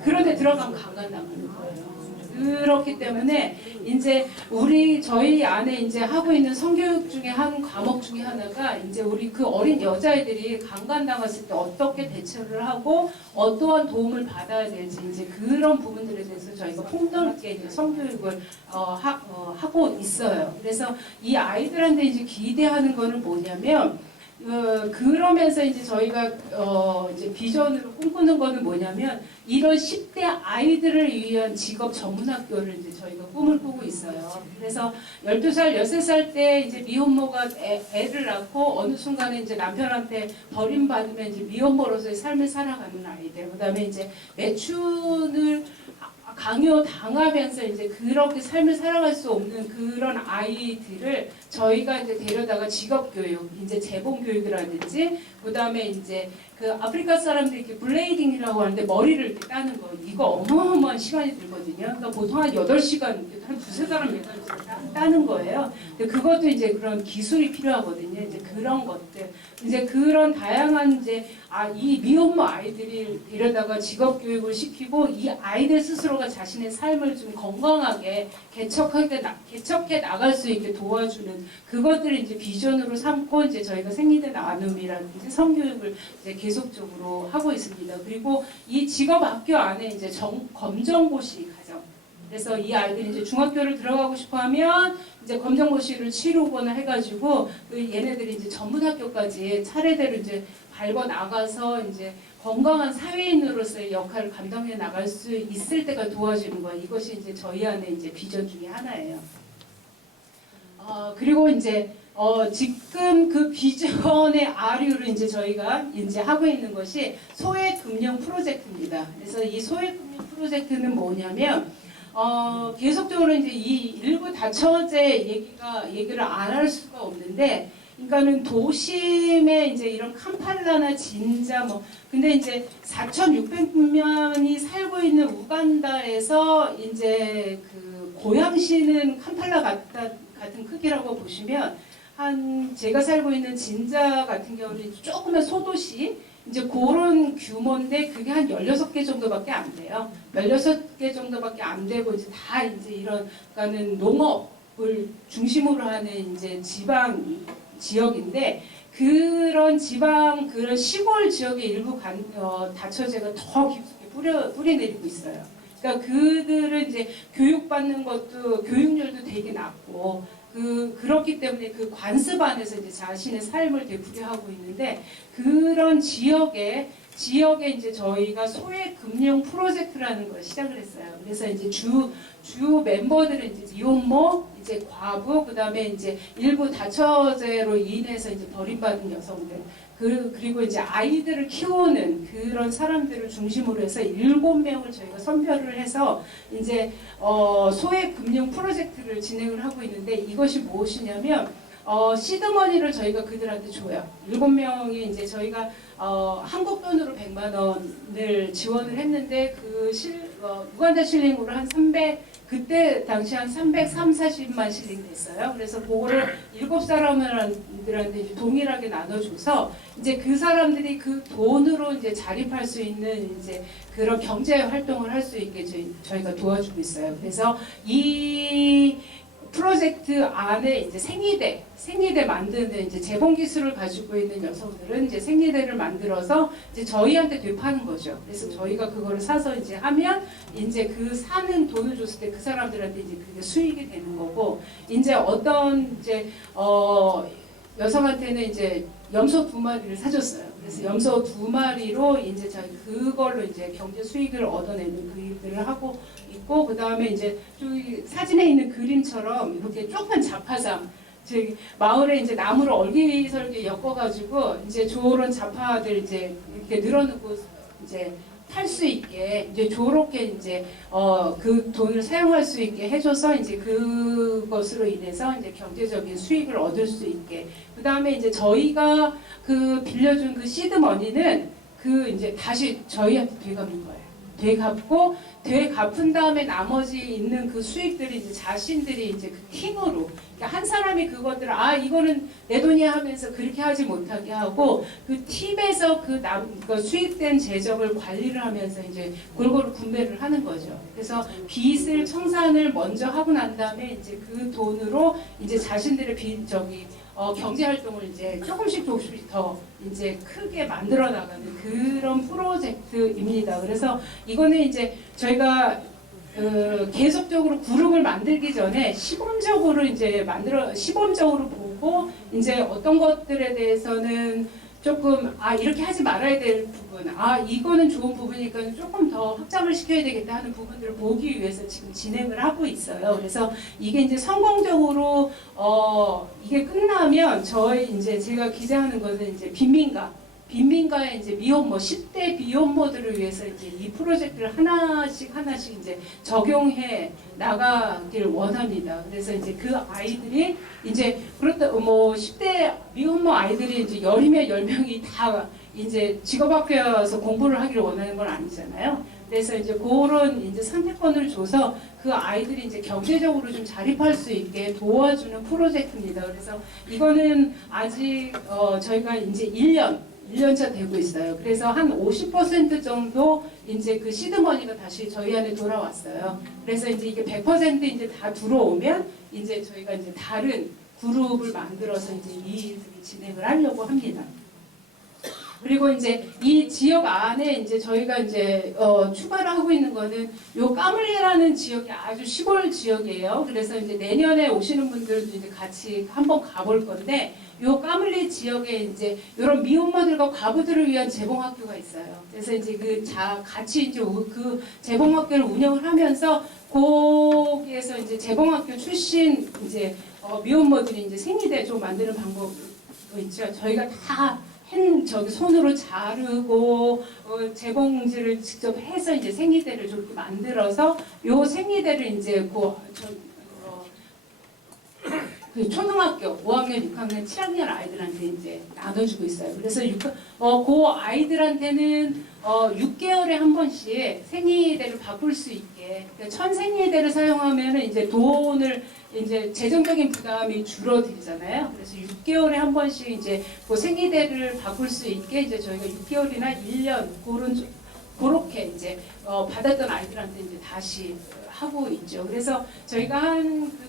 그런데 들어가면 강간당하는 거예요. 그렇기 때문에 이제 저희 안에 이제 하고 있는 성교육 중에 한 과목 중에 하나가 이제 우리 그 어린 여자애들이 강간당했을 때 어떻게 대처를 하고 어떠한 도움을 받아야 될지 이제 그런 부분들에 대해서 저희가 폭넓게 이제 성교육을 하고 있어요. 그래서 이 아이들한테 이제 기대하는 거는 뭐냐면 그러면서 이제 저희가 이제 비전으로 꿈꾸는 거는 뭐냐면 이런 10대 아이들을 위한 직업 전문학교를 이제 저희가 꿈을 꾸고 있어요. 그래서 12살, 13살 때 이제 미혼모가 애를 낳고 어느 순간에 이제 남편한테 버림받으면 이제 미혼모로서의 삶을 살아가는 아이들. 그다음에 이제 매춘을 강요당하면서 이제 그렇게 삶을 살아갈 수 없는 그런 아이들을 저희가 이제 데려다가 직업교육, 이제 재봉교육이라든지, 그 다음에 이제 그 아프리카 사람들이 이렇게 블레이딩이라고 하는데 머리를 이렇게 따는 거, 이거 어마어마한 시간이 들거든요. 그러니까 보통 한 8시간, 한 두세 사람 따는 거예요. 근데 그것도 이제 그런 기술이 필요하거든요. 이제 그런 것들. 이제 그런 다양한 이제 이 미혼모 아이들이 데려다가 직업교육을 시키고 이 아이들 스스로가 자신의 삶을 좀 건강하게 개척해 나갈 수 있게 도와주는 그것들을 이제 비전으로 삼고 이제 저희가 생리대 나눔이라든지 성교육을 이제 계속적으로 하고 있습니다. 그리고 이 직업학교 안에 이제 검정고시 과정. 그래서 이 아이들이 이제 중학교를 들어가고 싶어하면 이제 검정고시를 치르거나 해가지고 얘네들이 이제 전문학교까지 차례대로 이제 밟아 나가서 이제 건강한 사회인으로서의 역할을 감당해 나갈 수 있을 때가 도와주는 거예요. 이것이 이제 저희 안에 이제 비전 중에 하나예요. 그리고 이제 지금 그 비전의 아류를 이제 저희가 이제 하고 있는 것이 소액금융 프로젝트입니다. 그래서 이 소액금융 프로젝트는 뭐냐면 계속적으로 이제 이 일부 다처제 얘기를 안 할 수가 없는데, 그러니까는 도심에 이제 이런 캄팔라나 진자 근데 이제 4,600명이 살고 있는 우간다에서 이제 그 고양시는 캄팔라 같은 크기라고 보시면 제가 살고 있는 진자 같은 경우는 조그만 소도시 이제 그런 규모인데 그게 한 16개 정도밖에 안 돼요. 16개 정도밖에 안 되고 이제 다 이제 이런 그러니까는 농업을 중심으로 하는 이제 지방 지역인데 그런 시골 지역의 일부 다처제가 더 깊숙이 뿌리내리고 있어요. 그러니까 그들은 이제 교육받는 것도 교육률도 되게 낮고 그렇기 때문에 그 관습 안에서 이제 자신의 삶을 되풀이하고 있는데 그런 지역에 이제 저희가 소액 금융 프로젝트라는 걸 시작을 했어요. 그래서 이제 주 멤버들은 이제 미혼모, 이제 과부, 그다음에 이제 일부 다처제로 인해서 이제 버림받은 여성들, 그리고 이제 아이들을 키우는 그런 사람들을 중심으로 해서 7명을 저희가 선별을 해서 이제 소액 금융 프로젝트를 진행을 하고 있는데 이것이 무엇이냐면 시드머니를 저희가 그들한테 줘요. 7명이 이제 저희가 한국 돈으로 100만 원을 지원을 했는데 우간다 실링으로 한 그때 당시 한 340만 실링 됐어요. 그래서 그거를 7사람들한테 이제 동일하게 나눠줘서 이제 그 사람들이 그 돈으로 이제 자립할 수 있는 이제 그런 경제 활동을 할 수 있게 저희가 도와주고 있어요. 그래서 이 프로젝트 안에 이제 생리대 만드는 이제 재봉 기술을 가지고 있는 여성들은 이제 생리대를 만들어서 이제 저희한테 되파는 거죠. 그래서 저희가 그거를 사서 이제 하면 이제 그 사는 돈을 줬을 때 그 사람들한테 이제 그게 수익이 되는 거고, 이제 어떤 이제 여성한테는 이제 염소 2마리를 사줬어요. 그래서 염소 2마리로 이제 그걸로 이제 경제 수익을 얻어내는 그 일들을 하고 있고, 그 다음에 이제 저기 사진에 있는 그림처럼 이렇게 조그만 자파상, 저기 마을에 이제 나무를 얼기설기 엮어가지고 이제 저런 자파들 이제 이렇게 늘어놓고 이제 탈 수 있게 이제 저렇게 이제 그 돈을 사용할 수 있게 해줘서 이제 그것으로 인해서 이제 경제적인 수익을 얻을 수 있게. 그 다음에 이제 저희가 그 빌려준 그 시드 머니는 그 이제 다시 저희한테 되갚는 거예요. 되갚고 되갚은 다음에 나머지 있는 그 수익들이 이제 자신들이 이제 그 팀으로, 그러니까 한 사람이 그것들을 이거는 내 돈이야 하면서 그렇게 하지 못하게 하고 그 팀에서 그 수익된 재정을 관리를 하면서 이제 골고루 분배를 하는 거죠. 그래서 빚을 청산을 먼저 하고 난 다음에 이제 그 돈으로 이제 자신들의 경제 활동을 이제 조금씩 더 이제 크게 만들어 나가는 그런 프로젝트입니다. 그래서 이거는 이제 저희가 계속적으로 그룹을 만들기 전에 시범적으로 시범적으로 보고 이제 어떤 것들에 대해서는 조금 이렇게 하지 말아야 될 부분, 이거는 좋은 부분이니까 조금 더 확장을 시켜야 되겠다 하는 부분들을 보기 위해서 지금 진행을 하고 있어요. 그래서 이게 이제 성공적으로 이게 끝나면 이제 제가 기대하는 것은 이제 빈민가의 이제 미혼모, 10대 미혼모들을 위해서 이제 이 프로젝트를 하나씩 이제 적용해 나가길 원합니다. 그래서 이제 그 아이들이 이제 그렇다 10대 미혼모 아이들이 이제 10이면 10명이 다 이제 직업학교에서 공부를 하기를 원하는 건 아니잖아요. 그래서 이제 그런 이제 선택권을 줘서 그 아이들이 이제 경제적으로 좀 자립할 수 있게 도와주는 프로젝트입니다. 그래서 이거는 아직 저희가 이제 1년차 되고 있어요. 그래서 한 50% 정도 이제 그 시드머니가 다시 저희한테 돌아왔어요. 그래서 이제 이게 100% 이제 다 들어오면 이제 저희가 이제 다른 그룹을 만들어서 이제 이 일들을 진행을 하려고 합니다. 그리고 이제 이 지역 안에 이제 저희가 이제 추가로 하고 있는 거는 요 까물리라는 지역이 아주 시골 지역이에요. 그래서 이제 내년에 오시는 분들도 이제 같이 한번 가볼 건데, 요 까물리 지역에 이제 이런 미혼모들과 과부들을 위한 재봉학교가 있어요. 그래서 이제 같이 이제 그 재봉학교를 운영을 하면서 거기에서 이제 재봉학교 출신 이제 미혼모들이 이제 생리대 좀 만드는 방법 있죠. 저희가 다 손으로 자르고 재봉질을 직접 해서 이제 생리대를 저렇게 만들어서 요 생리대를 이제 그 초등학교 5학년, 6학년, 7학년 아이들한테 이제 나눠주고 있어요. 그래서 그 아이들한테는 6개월에 한 번씩 생리대를 바꿀 수 있게, 그러니까 천 생리대를 사용하면은 이제 돈을 이제 재정적인 부담이 줄어들잖아요. 그래서 6개월에 한 번씩 이제 그 생리대를 바꿀 수 있게 이제 저희가 6개월이나 1년 그렇게 이제 받았던 아이들한테 이제 다시 하고 있죠. 그래서 저희가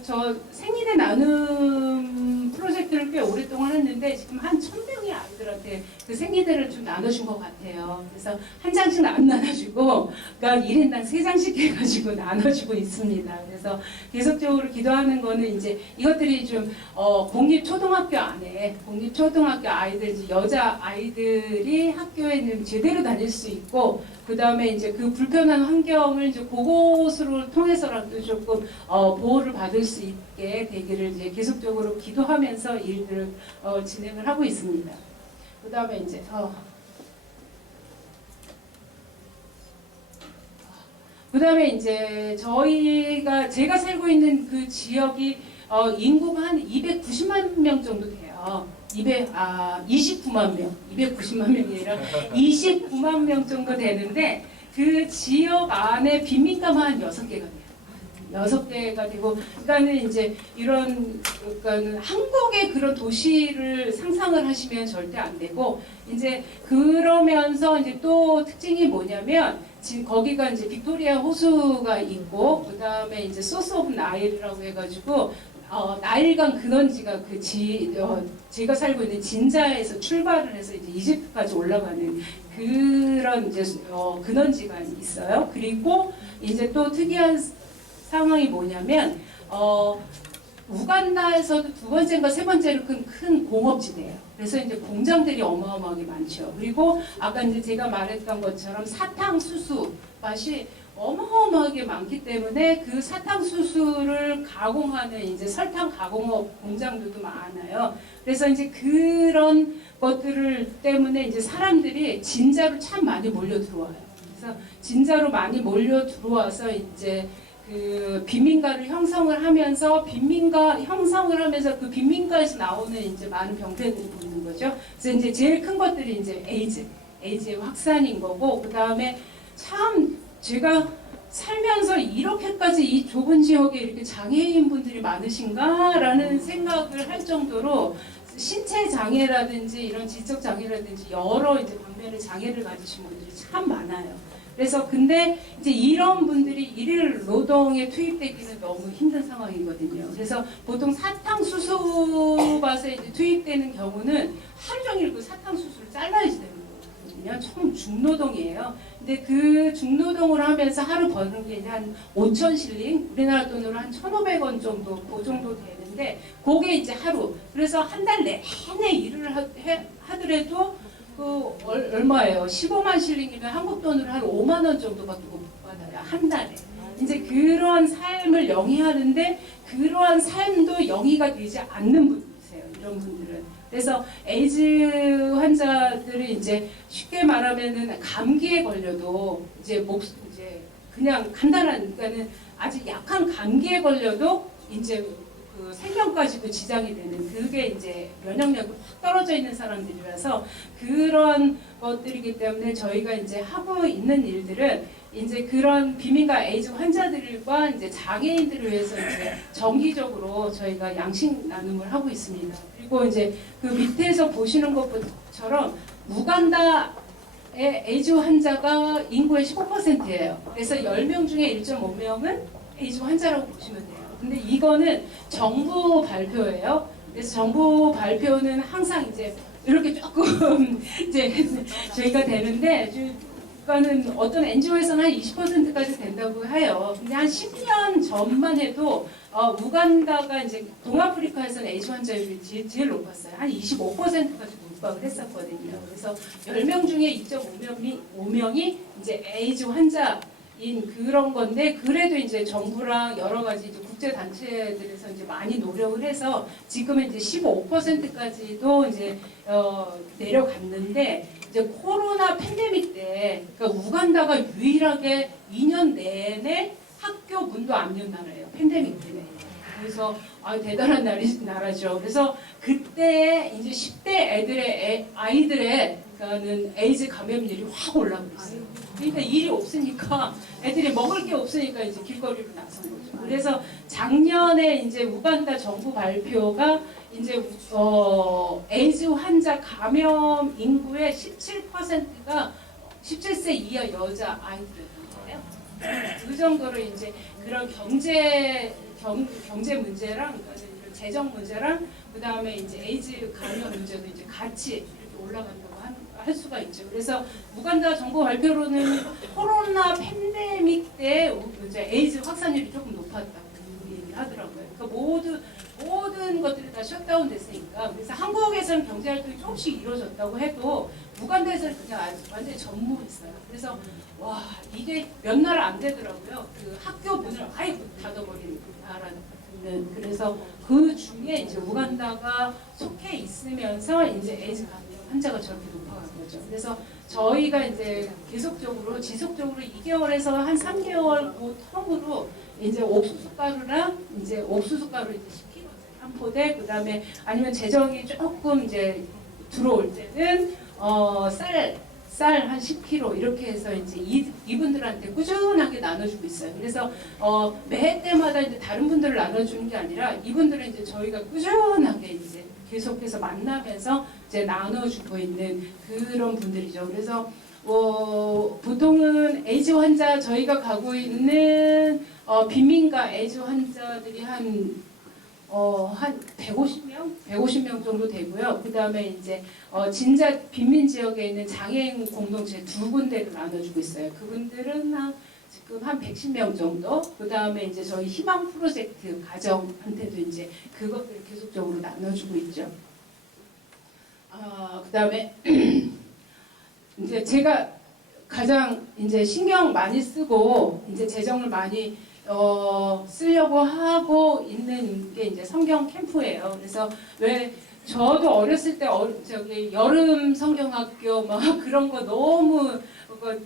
저 생리대 나눔 프로젝트를 꽤 오랫동안 했는데 지금 한 1000명의 아이들한테 그 생리대를 좀 나눠준 것 같아요. 그래서 한 장씩 안 나눠주고, 그러니까 1인당 3장씩 해가지고 나눠주고 있습니다. 그래서 계속적으로 기도하는 거는 이제 이것들이 좀 공립초등학교 안에 공립초등학교 아이들, 여자 아이들이 학교에는 제대로 다닐 수 있고, 그 다음에 이제 그 불편한 환경을 이제 그곳으로 통해서라도 조금 보호를 받을 수 있게 되기를 이제 계속적으로 기도하면서 일들을 진행을 하고 있습니다. 그 다음에 이제 그다음에 이제 제가 살고 있는 그 지역이 인구가 한 290만 명 정도 돼요. 29만 명, 290만 명이 아니라 29만 명 정도 되는데 그 지역 안에 빈민가만 한 6개가 돼요. 6개가 되고, 그러니까는 이제 그러니까는 한국의 그런 도시를 상상을 하시면 절대 안 되고, 이제 그러면서 이제 또 특징이 뭐냐면 지금 거기가 이제 빅토리아 호수가 있고, 그 다음에 이제 소스 오브 나일이라고 해가지고 나일강 근원지가 제가 살고 있는 진자에서 출발을 해서 이제 이집트까지 올라가는 그런 이제 근원지가 있어요. 그리고 이제 또 특이한 상황이 뭐냐면 우간다에서도 두 번째인가 세 번째로 큰 공업지대예요. 그래서 이제 공장들이 어마어마하게 많죠. 그리고 아까 이제 제가 말했던 것처럼 사탕수수 맛이 어마어마하게 많기 때문에 그 사탕수수를 가공하는 이제 설탕 가공업 공장들도 많아요. 그래서 이제 그런 것들을 때문에 이제 사람들이 진자로 참 많이 몰려 들어와요. 그래서 진짜로 많이 몰려 들어와서 이제 그 빈민가를 형성을 하면서 빈민가 형성을 하면서 그 빈민가에서 나오는 이제 많은 병폐들이 보이는 거죠. 그래서 이제 제일 큰 것들이 이제 에이즈의 확산인 거고, 그 다음에 참 제가 살면서 이렇게까지 이 좁은 지역에 이렇게 장애인 분들이 많으신가라는 생각을 할 정도로 신체 장애라든지 이런 지적 장애라든지 여러 이제 방면의 장애를 가지신 분들이 참 많아요. 그래서 근데 이제 이런 분들이 일일 노동에 투입되기는 너무 힘든 상황이거든요. 그래서 보통 사탕수수밭에 이제 투입되는 경우는 하루 종일 그 사탕수수를 잘라야지 되는 거거든요. 총 중노동이에요. 근데 그 중노동을 하면서 하루 버는 게 이제 한 5,000실링, 우리나라 돈으로 한 1,500원 정도, 그 정도 되는데, 그게 이제 하루. 그래서 한 달 내내 일을 하더라도 그 얼마예요? 15만 실링이면 한국 돈으로 한 5만 원 정도밖에 못 받아요. 한 달에. 이제 그러한 삶을 영위하는데 그러한 삶도 영위가 되지 않는 분이세요. 이런 분들은. 그래서 에이즈 환자들은 이제 쉽게 말하면은 감기에 걸려도 이제 이제 그냥 간단한, 그러니까는 아주 약한 감기에 걸려도 이제 그 생명까지도 지장이 되는, 그게 이제 면역력이 확 떨어져 있는 사람들이라서 그런 것들이기 때문에 저희가 이제 하고 있는 일들은 이제 그런 빈민가 에이즈 환자들과 이제 장애인들을 위해서 이제 정기적으로 저희가 양식 나눔을 하고 있습니다. 그리고 이제 그 밑에서 보시는 것처럼 우간다의 에이즈 환자가 인구의 15%예요. 그래서 10명 중에 1.5명은 에이즈 환자라고 보시면 돼요. 근데 이거는 정부 발표예요. 그래서 정부 발표는 항상 이제 이렇게 조금 이제 저희가 되는데, 그러니까는 어떤 NGO에서는 한 20%까지 된다고 해요. 근데 한 10년 전만 해도 우간다가 이제 동아프리카에서는 에이즈 환자율이 제일 높았어요. 한 25%까지 육박을 했었거든요. 그래서 10명 중에 2.5명이 이제 에이즈 환자인 그런 건데, 그래도 이제 정부랑 여러 가지 이제 국제 단체들에서 이제 많이 노력을 해서 지금은 이제 15%까지도 이제 내려갔는데, 이제 코로나 팬데믹 때, 그러니까 우간다가 유일하게 2년 내내 학교 문도 안 연 나라예요. 팬데믹 때문에. 그래서 대단한 나라죠. 그래서 그때 이제 10대 아이들의 그러니까는 에이즈 감염률이 확 올라오고 있어요. 그러니까 일이 없으니까 애들이 먹을 게 없으니까 이제 길거리로 나선 거죠. 그래서 작년에 이제 우간다 정부 발표가 이제 에이즈 환자 감염 인구의 17%가 17세 이하 여자 아이들이었던 거예요. 그 정도로 이제 그런 경제 문제랑 이런 재정 문제랑 그 다음에 이제 에이즈 감염 문제도 이제 같이 이렇게 올라간다고 할 수가 있죠. 그래서 우간다 정부 발표로는 코로나 팬데믹 때 이제 에이즈 확산율이 조금 높았다고 얘기를 하더라고요. 그러니까 모든 것들이 다 셧다운 됐으니까. 그래서 한국에서는 경제 활동이 조금씩 이루어졌다고 해도 우간다에서는 그냥 완전히 전무했어요. 그래서 와, 이게 몇 날 안 되더라고요. 그 학교 문을 아예 닫아버리는 나라는. 그래서 그 중에 이제 우간다가 속해 있으면서 이제 에이즈 감염 환자가 저렇게 높아간 거죠. 그래서 저희가 이제 지속적으로 2개월에서 한 3개월 그 텀으로 이제 옥수수가루랑 이제 옥수수가루 이제 10kg 한 포대, 그다음에 아니면 재정이 조금 이제 들어올 때는 쌀 한 10kg 이렇게 해서 이제 이분들한테 꾸준하게 나눠주고 있어요. 그래서 매 때마다 이제 다른 분들을 나눠주는 게 아니라 이분들은 이제 저희가 꾸준하게 이제 계속해서 만나면서 이제 나눠주고 있는 그런 분들이죠. 그래서 보통은 에이즈 환자 저희가 가고 있는 빈민가 에이즈 환자들이 한 150명 정도 되고요. 그 다음에 이제 진짜 빈민 지역에 있는 장애인 공동체 2군데를 나눠주고 있어요. 그분들은 지금 한 110명 정도. 그 다음에 이제 저희 희망 프로젝트 가정한테도 이제 그것들을 계속적으로 나눠주고 있죠. 그 다음에 이제 제가 가장 이제 신경 많이 쓰고 이제 재정을 많이 쓰려고 하고 있는 게 이제 성경 캠프예요. 그래서 왜 저도 어렸을 때 저기 여름 성경학교 막 그런 거 너무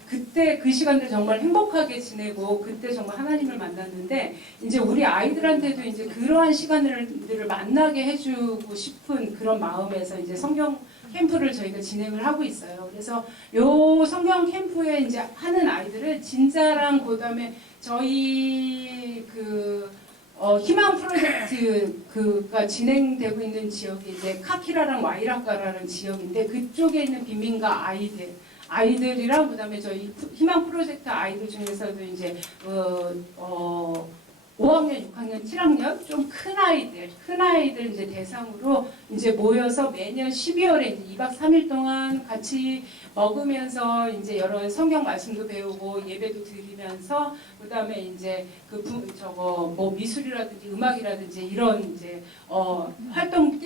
그때 그 시간들 정말 행복하게 지내고 그때 정말 하나님을 만났는데 이제 우리 아이들한테도 이제 그러한 시간들을 만나게 해주고 싶은 그런 마음에서 이제 성경 캠프를 저희가 진행을 하고 있어요. 그래서 요 성경 캠프에 이제 하는 아이들을 진짜랑 그다음에 저희 희망 프로젝트가 진행되고 있는 지역이 이제 카키라랑 와이라카라는 지역인데 그쪽에 있는 빈민가 아이들이랑 그다음에 저희 희망 프로젝트 아이들 중에서도 이제 5학년, 6학년, 7학년 좀 큰 아이들 이제 대상으로 이제 모여서 매년 12월에 이제 2박 3일 동안 같이 먹으면서 이제 여러 성경 말씀도 배우고 예배도 드리면서 그다음에 이제 뭐 미술이라든지 음악이라든지 이런 이제 활동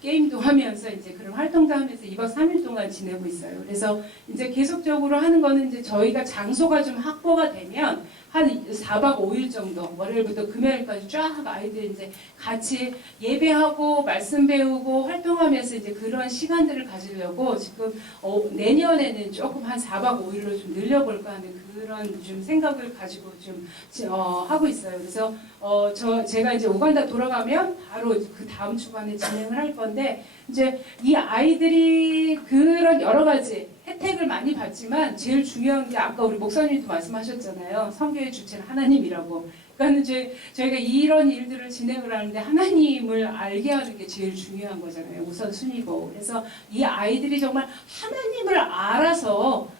게임도 하면서 이제 그런 활동도 하면서 2박 3일 동안 지내고 있어요. 그래서 이제 계속적으로 하는 거는 이제 저희가 장소가 좀 확보가 되면 한 4박 5일 정도 월요일부터 금요일까지 쫙 아이들 이제 같이 예배하고 말씀 배우고 활동하면서 이제 그런 시간들을 가지려고 지금 내년에는 조금 한 4박 5일로 좀 늘려볼까 하는 그런 좀 생각을 가지고 좀 하고 있어요. 그래서 제가 이제 우간다 돌아가면 바로 그 다음 주간에 진행을 할 건데 이제 이 아이들이 그런 여러 가지 혜택을 많이 받지만 제일 중요한 게 아까 우리 목사님도 말씀하셨잖아요. 성교의 주체는 하나님이라고. 그러니까 이제 저희가 이런 일들을 진행을 하는데 하나님을 알게 하는 게 제일 중요한 거잖아요. 우선순위고. 그래서 이 아이들이 정말 하나님을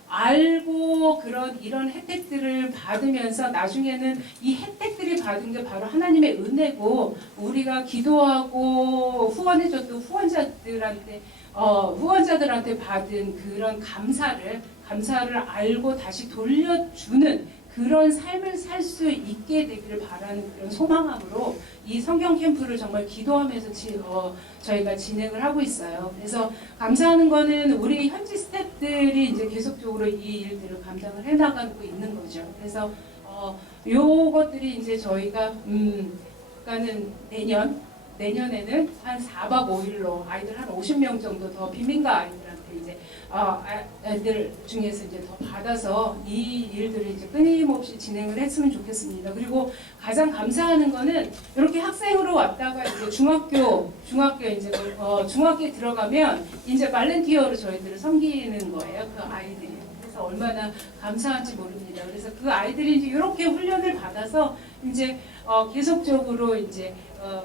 알고 이런 혜택들을 받으면서 나중에는 이 혜택들이 받은 게 바로 하나님의 은혜고 우리가 기도하고 후원해줬던 후원자들한테 받은 그런 감사를 알고 다시 돌려주는 그런 삶을 살 수 있게 되기를 바라는 그런 소망함으로 이 성경 캠프를 정말 기도하면서 저희가 진행을 하고 있어요. 그래서 감사하는 거는 우리 현지 스태프들이 이제 계속적으로 이 일들을 감당을 해나가고 있는 거죠. 그래서 요것들이 이제 저희가 그러니까는 내년에는 한 4박 5일로 아이들 한 50명 정도 더 빈민가 아이들한테 이제 애들 중에서 이제 더 받아서 이 일들을 이제 끊임없이 진행을 했으면 좋겠습니다. 그리고 가장 감사하는 거는 이렇게 학생으로 왔다가 이제 중학교에 들어가면 이제 발렌티어로 저희들을 섬기는 거예요. 그 아이들이. 그래서 얼마나 감사한지 모릅니다. 그래서 그 아이들이 이제 이렇게 훈련을 받아서 이제 계속적으로 이제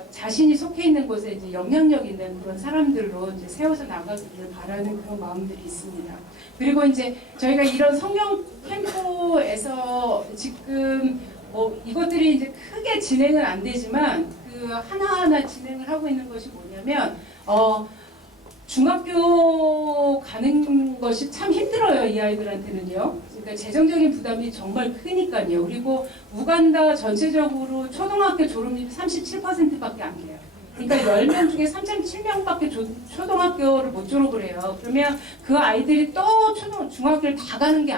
자신이 속해 있는 곳에 이제 영향력 있는 그런 사람들로 이제 세워서 나가기를 바라는 그런 마음들이 있습니다. 그리고 이제 저희가 이런 성경 캠프에서 지금 뭐 이것들이 이제 크게 진행은 안 되지만 그 하나하나 진행을 하고 있는 것이 뭐냐면 중학교 가는 것이 참 힘들어요, 이 아이들한테는요. 그러니까 재정적인 부담이 정말 크니까요. 그리고 우간다 전체적으로 초등학교 졸업률이 37%밖에 안 돼요. 그러니까 10명 중에 3.7명밖에 초등학교를 못 졸업을 해요. 그러면 그 아이들이 또 중학교를 다 가는 게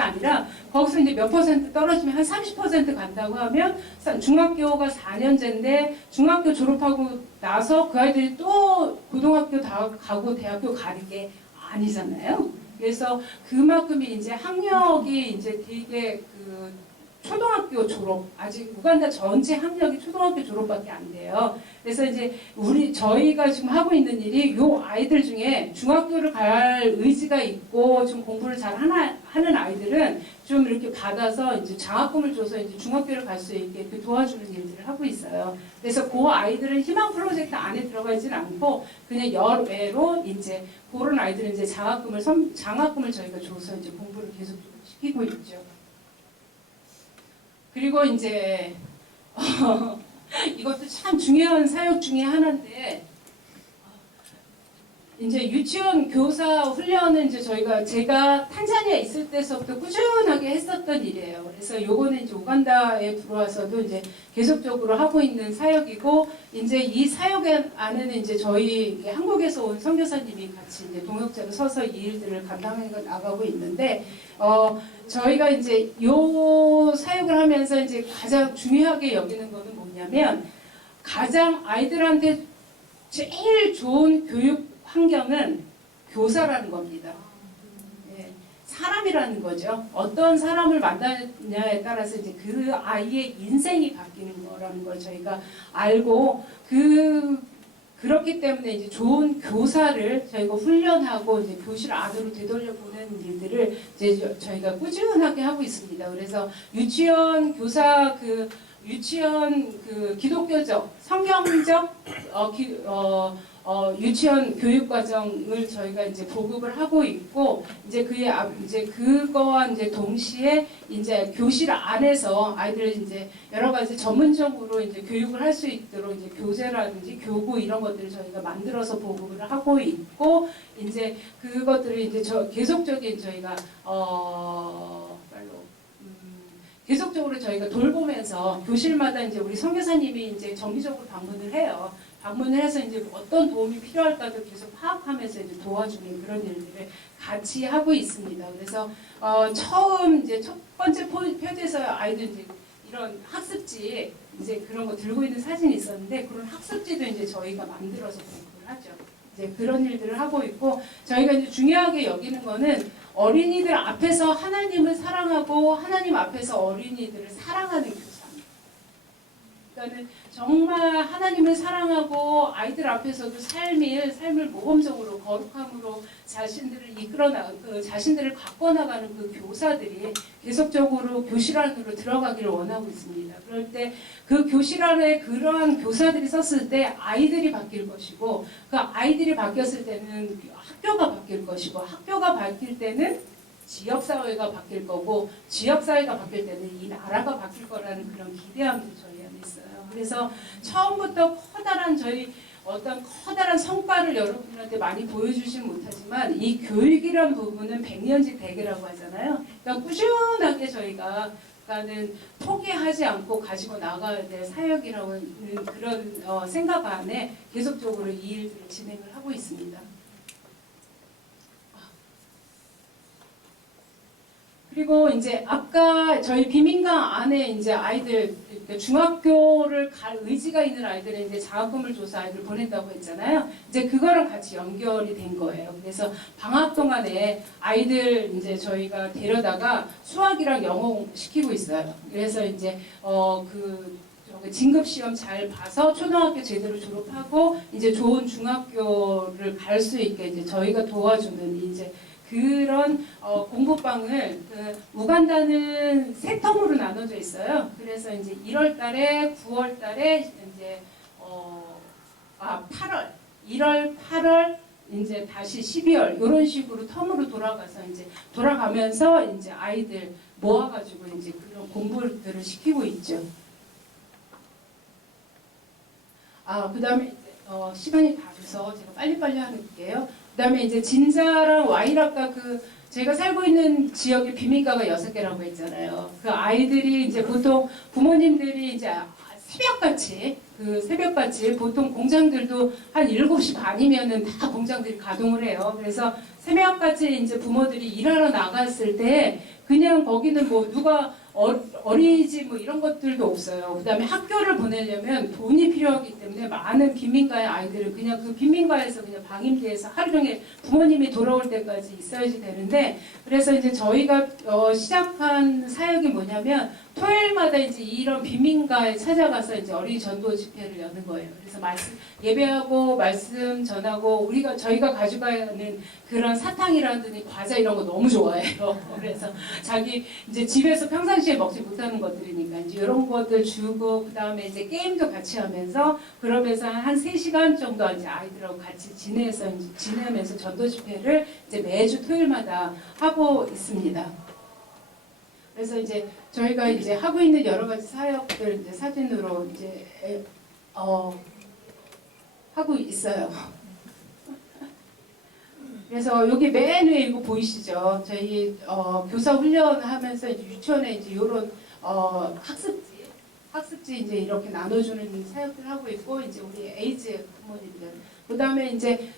아니라 거기서 이제 몇 퍼센트 떨어지면 한 30% 간다고 하면 중학교가 4년제인데 중학교 졸업하고 나서 그 아이들이 또 고등학교 다 가고 대학교 가는 게 아니잖아요. 그래서 그만큼이 이제 학력이 이제 되게 초등학교 졸업, 아직 우간다 전체 학력이 초등학교 졸업밖에 안 돼요. 그래서 이제 저희가 지금 하고 있는 일이 요 아이들 중에 중학교를 갈 의지가 있고 좀 공부를 잘 하는 아이들은 좀 이렇게 받아서 이제 장학금을 줘서 이제 중학교를 갈 수 있게 이렇게 도와주는 일들을 하고 있어요. 그래서 그 아이들은 희망 프로젝트 안에 들어가 있지는 않고 그냥 열외로 이제 그런 아이들은 이제 장학금을 저희가 줘서 이제 공부를 계속 시키고 있죠. 그리고 이제 이것도 참 중요한 사역 중에 하나인데 이제 유치원 교사 훈련은 이제 제가 탄자니아 있을 때서부터 꾸준하게 했었던 일이에요. 그래서 요거는 이제 우간다에 들어와서도 이제 계속적으로 하고 있는 사역이고 이제 이 사역 안에는 이제 저희 한국에서 온 선교사님이 같이 이제 동역자로 서서 이 일들을 감당해 나가고 있는데 저희가 이제 요 사역을 하면서 이제 가장 중요하게 여기는 거는 뭐냐면 가장 아이들한테 제일 좋은 교육 환경은 교사라는 겁니다. 예, 사람이라는 거죠. 어떤 사람을 만나냐에 따라서 이제 그 아이의 인생이 바뀌는 거라는 걸 저희가 알고 그렇기 때문에 이제 좋은 교사를 저희가 훈련하고 이제 교실 안으로 되돌려 보내는 일들을 이제 저희가 꾸준하게 하고 있습니다. 그래서 유치원 교사 유치원 기독교적 성경적 유치원 교육 과정을 저희가 이제 보급을 하고 있고 이제 그거와 이제 동시에 이제 교실 안에서 아이들을 이제 여러 가지 전문적으로 이제 교육을 할 수 있도록 이제 교재라든지 교구 이런 것들을 저희가 만들어서 보급을 하고 있고 이제 그것들을 이제 계속적인 저희가 계속적으로 저희가 돌보면서 교실마다 이제 우리 선교사님이 이제 정기적으로 방문을 해요. 방문을 해서 이제 어떤 도움이 필요할까도 계속 파악하면서 이제 도와주는 그런 일들을 같이 하고 있습니다. 그래서 처음 이제 첫 번째 표지에서 아이들 이제 이런 학습지 이제 그런 거 들고 있는 사진이 있었는데 그런 학습지도 이제 저희가 만들어서 공부를 하죠. 이제 그런 일들을 하고 있고 저희가 이제 중요하게 여기는 거는 어린이들 앞에서 하나님을 사랑하고 하나님 앞에서 어린이들을 사랑하는 교사입니다. 그러니까는 정말 하나님을 사랑하고 아이들 앞에서도 삶을 모범적으로 거룩함으로 자신들을 자신들을 바꿔나가는 그 교사들이 계속적으로 교실 안으로 들어가기를 원하고 있습니다. 그럴 때 그 교실 안에 그러한 교사들이 섰을 때 아이들이 바뀔 것이고 그 아이들이 바뀌었을 때는 학교가 바뀔 것이고 학교가 바뀔 때는 지역사회가 바뀔 거고 지역사회가 바뀔 때는 이 나라가 바뀔 거라는 그런 기대함도 저희 안에 있어요. 그래서 처음부터 어떤 커다란 성과를 여러분들한테 많이 보여주진 못하지만 이 교육이란 부분은 백년직 대계라고 하잖아요. 그러니까 꾸준하게 저희가 포기하지 않고 가지고 나가야 될 사역이라고 하는 그런 생각 안에 계속적으로 이 일들을 진행을 하고 있습니다. 그리고 이제 아까 저희 비민강 안에 이제 아이들 중학교를 갈 의지가 있는 아이들은 이제 장학금을 줘서 아이들 보낸다고 했잖아요. 이제 그거랑 같이 연결이 된 거예요. 그래서 방학 동안에 아이들 이제 저희가 데려다가 수학이랑 영어 시키고 있어요. 그래서 이제 진급 시험 잘 봐서 초등학교 제대로 졸업하고 이제 좋은 중학교를 갈 수 있게 이제 저희가 도와주는 이제 그런 공부방을 우간다는 세 텀으로 나눠져 있어요. 그래서 이제 1월달에 9월달에 이제 8월, 1월, 8월 이제 다시 12월 이런 식으로 텀으로 돌아가서 이제 돌아가면서 이제 아이들 모아가지고 이제 그런 공부들을 시키고 있죠. 그다음에 시간이 다 돼서 제가 빨리빨리 할게요. 그다음에 이제 진자랑 와이라카 제가 살고 있는 지역의 비민가가 6개라고 했잖아요. 그 아이들이 이제 보통 부모님들이 이제 새벽같이 보통 공장들도 한 7시 반이면은 다 공장들이 가동을 해요. 그래서 새벽같이 이제 부모들이 일하러 나갔을 때 그냥 거기는 뭐 누가 어린이집 뭐 이런 것들도 없어요. 그다음에 학교를 보내려면 돈이 필요하기 때문에 많은 빈민가의 아이들은 그냥 그 빈민가에서 그냥 방임대에서 하루 종일 부모님이 돌아올 때까지 있어야지 되는데 그래서 이제 저희가 시작한 사역이 뭐냐면 토요일마다 이제 이런 빈민가에 찾아가서 이제 어린이 전도 집회를 여는 거예요. 그래서 예배하고 말씀 전하고 저희가 가져가는 그런 사탕이라든지 과자 이런 거 너무 좋아해요. 그래서 자기 이제 집에서 평상시에 먹지 못하는 것들이니까 이제 이런 것들 주고 그다음에 이제 게임도 같이 하면서 그러면서 한 3시간 정도 이제 아이들하고 같이 지내면서 전도 집회를 이제 매주 토요일마다 하고 있습니다. 그래서 이제 저희가 이제 하고 있는 여러 가지 사역들 이제 사진으로 이제 하고 있어요. 그래서 여기 맨 위에 이거 보이시죠? 저희 교사 훈련하면서 이제 유치원에 이제 이런 학습지 이제 이렇게 나눠주는 사역을 하고 있고 이제 우리 에이즈 부모님들 그다음에 이제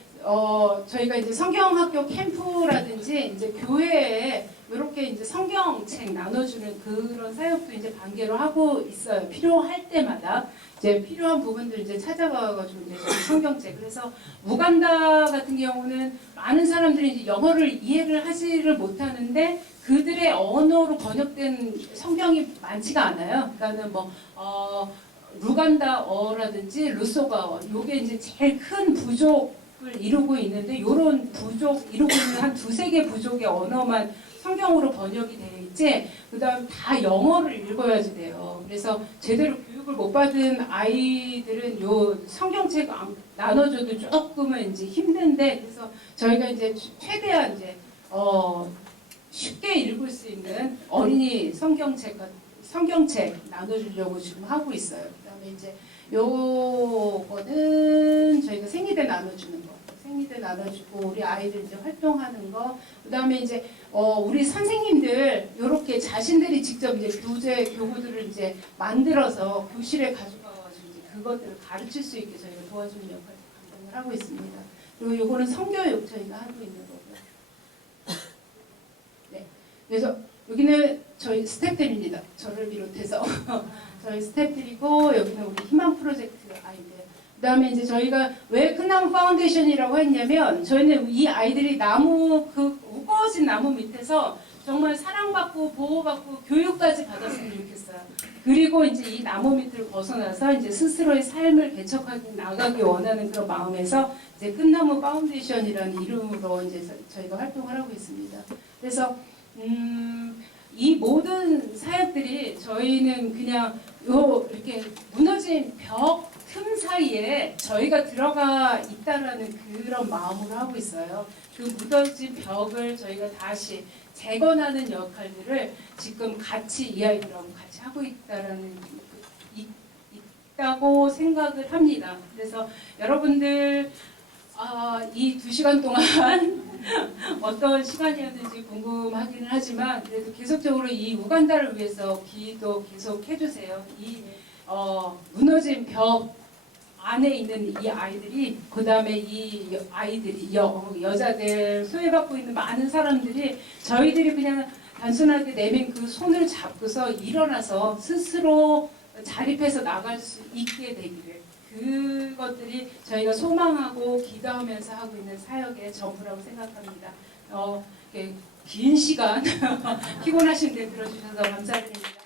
저희가 이제 성경학교 캠프라든지 이제 교회에 이렇게 이제 성경책 나눠주는 그런 사역도 이제 반개로 하고 있어요. 필요할 때마다 이제 필요한 부분들 이제 찾아가가지고 이제 성경책. 그래서 우간다 같은 경우는 많은 사람들이 이제 영어를 이해를 하지를 못하는데 그들의 언어로 번역된 성경이 많지가 않아요. 그러니까는 뭐 루간다어라든지 루소가어, 요게 이제 제일 큰 부족을 이루고 있는데 요런 부족 이루고 있는 한 두세 개 부족의 언어만 성경으로 번역이 되어 있지, 그다음 다 영어를 읽어야지 돼요. 그래서 제대로 교육을 못 받은 아이들은 요 성경책 나눠줘도 조금은 이제 힘든데, 그래서 저희가 이제 최대한 이제 쉽게 읽을 수 있는 어린이 성경책 나눠주려고 지금 하고 있어요. 그다음에 이제 요거는 저희가 생리대 나눠주는 거, 생리대 나눠주고 우리 아이들 이제 활동하는 거. 그다음에 이제 우리 선생님들 이렇게 자신들이 직접 이제 교구들을 이제 만들어서 교실에 가져가가지고 이제 그것들을 가르칠 수 있게 저희가 도와주는 역할을 감당을 하고 있습니다. 그리고 요거는 성교육 저희가 하고 있는 거고요. 네, 그래서 여기는 저희 스태프들입니다. 저를 비롯해서 저희 스태프들이고, 여기는 우리 희망 프로젝트 아이들. 그다음에 이제 저희가 왜 큰나무 파운데이션이라고 했냐면, 저희는 이 아이들이 나무, 그 우거진 나무 밑에서 정말 사랑받고 보호받고 교육까지 받았으면 좋겠어요. 그리고 이제 이 나무 밑을 벗어나서 이제 스스로의 삶을 개척하기 나가기 원하는 그런 마음에서 이제 큰나무 파운데이션이라는 이름으로 이제 저희가 활동을 하고 있습니다. 그래서 이 모든 사역들이 저희는 그냥 이렇게 무너진 벽 틈 사이에 저희가 들어가 있다라는 그런 마음으로 하고 있어요. 그 무너진 벽을 저희가 다시 재건하는 역할들을 지금 같이 이 아이들하고 같이 하고 있다고 생각을 합니다. 그래서 여러분들 이 2시간 동안 어떤 시간이었는지 궁금하기는 하지만 그래도 계속적으로 이 우간다를 위해서 기도 계속 해주세요. 이 무너진 벽 안에 있는 이 아이들이, 그 다음에 이 아이들이 여자들, 소외받고 있는 많은 사람들이 저희들이 그냥 단순하게 내민 그 손을 잡고서 일어나서 스스로 자립해서 나갈 수 있게 되기를, 그것들이 저희가 소망하고 기도하면서 하고 있는 사역의 전부라고 생각합니다. 긴 시간 피곤하신데 들어주셔서 감사드립니다.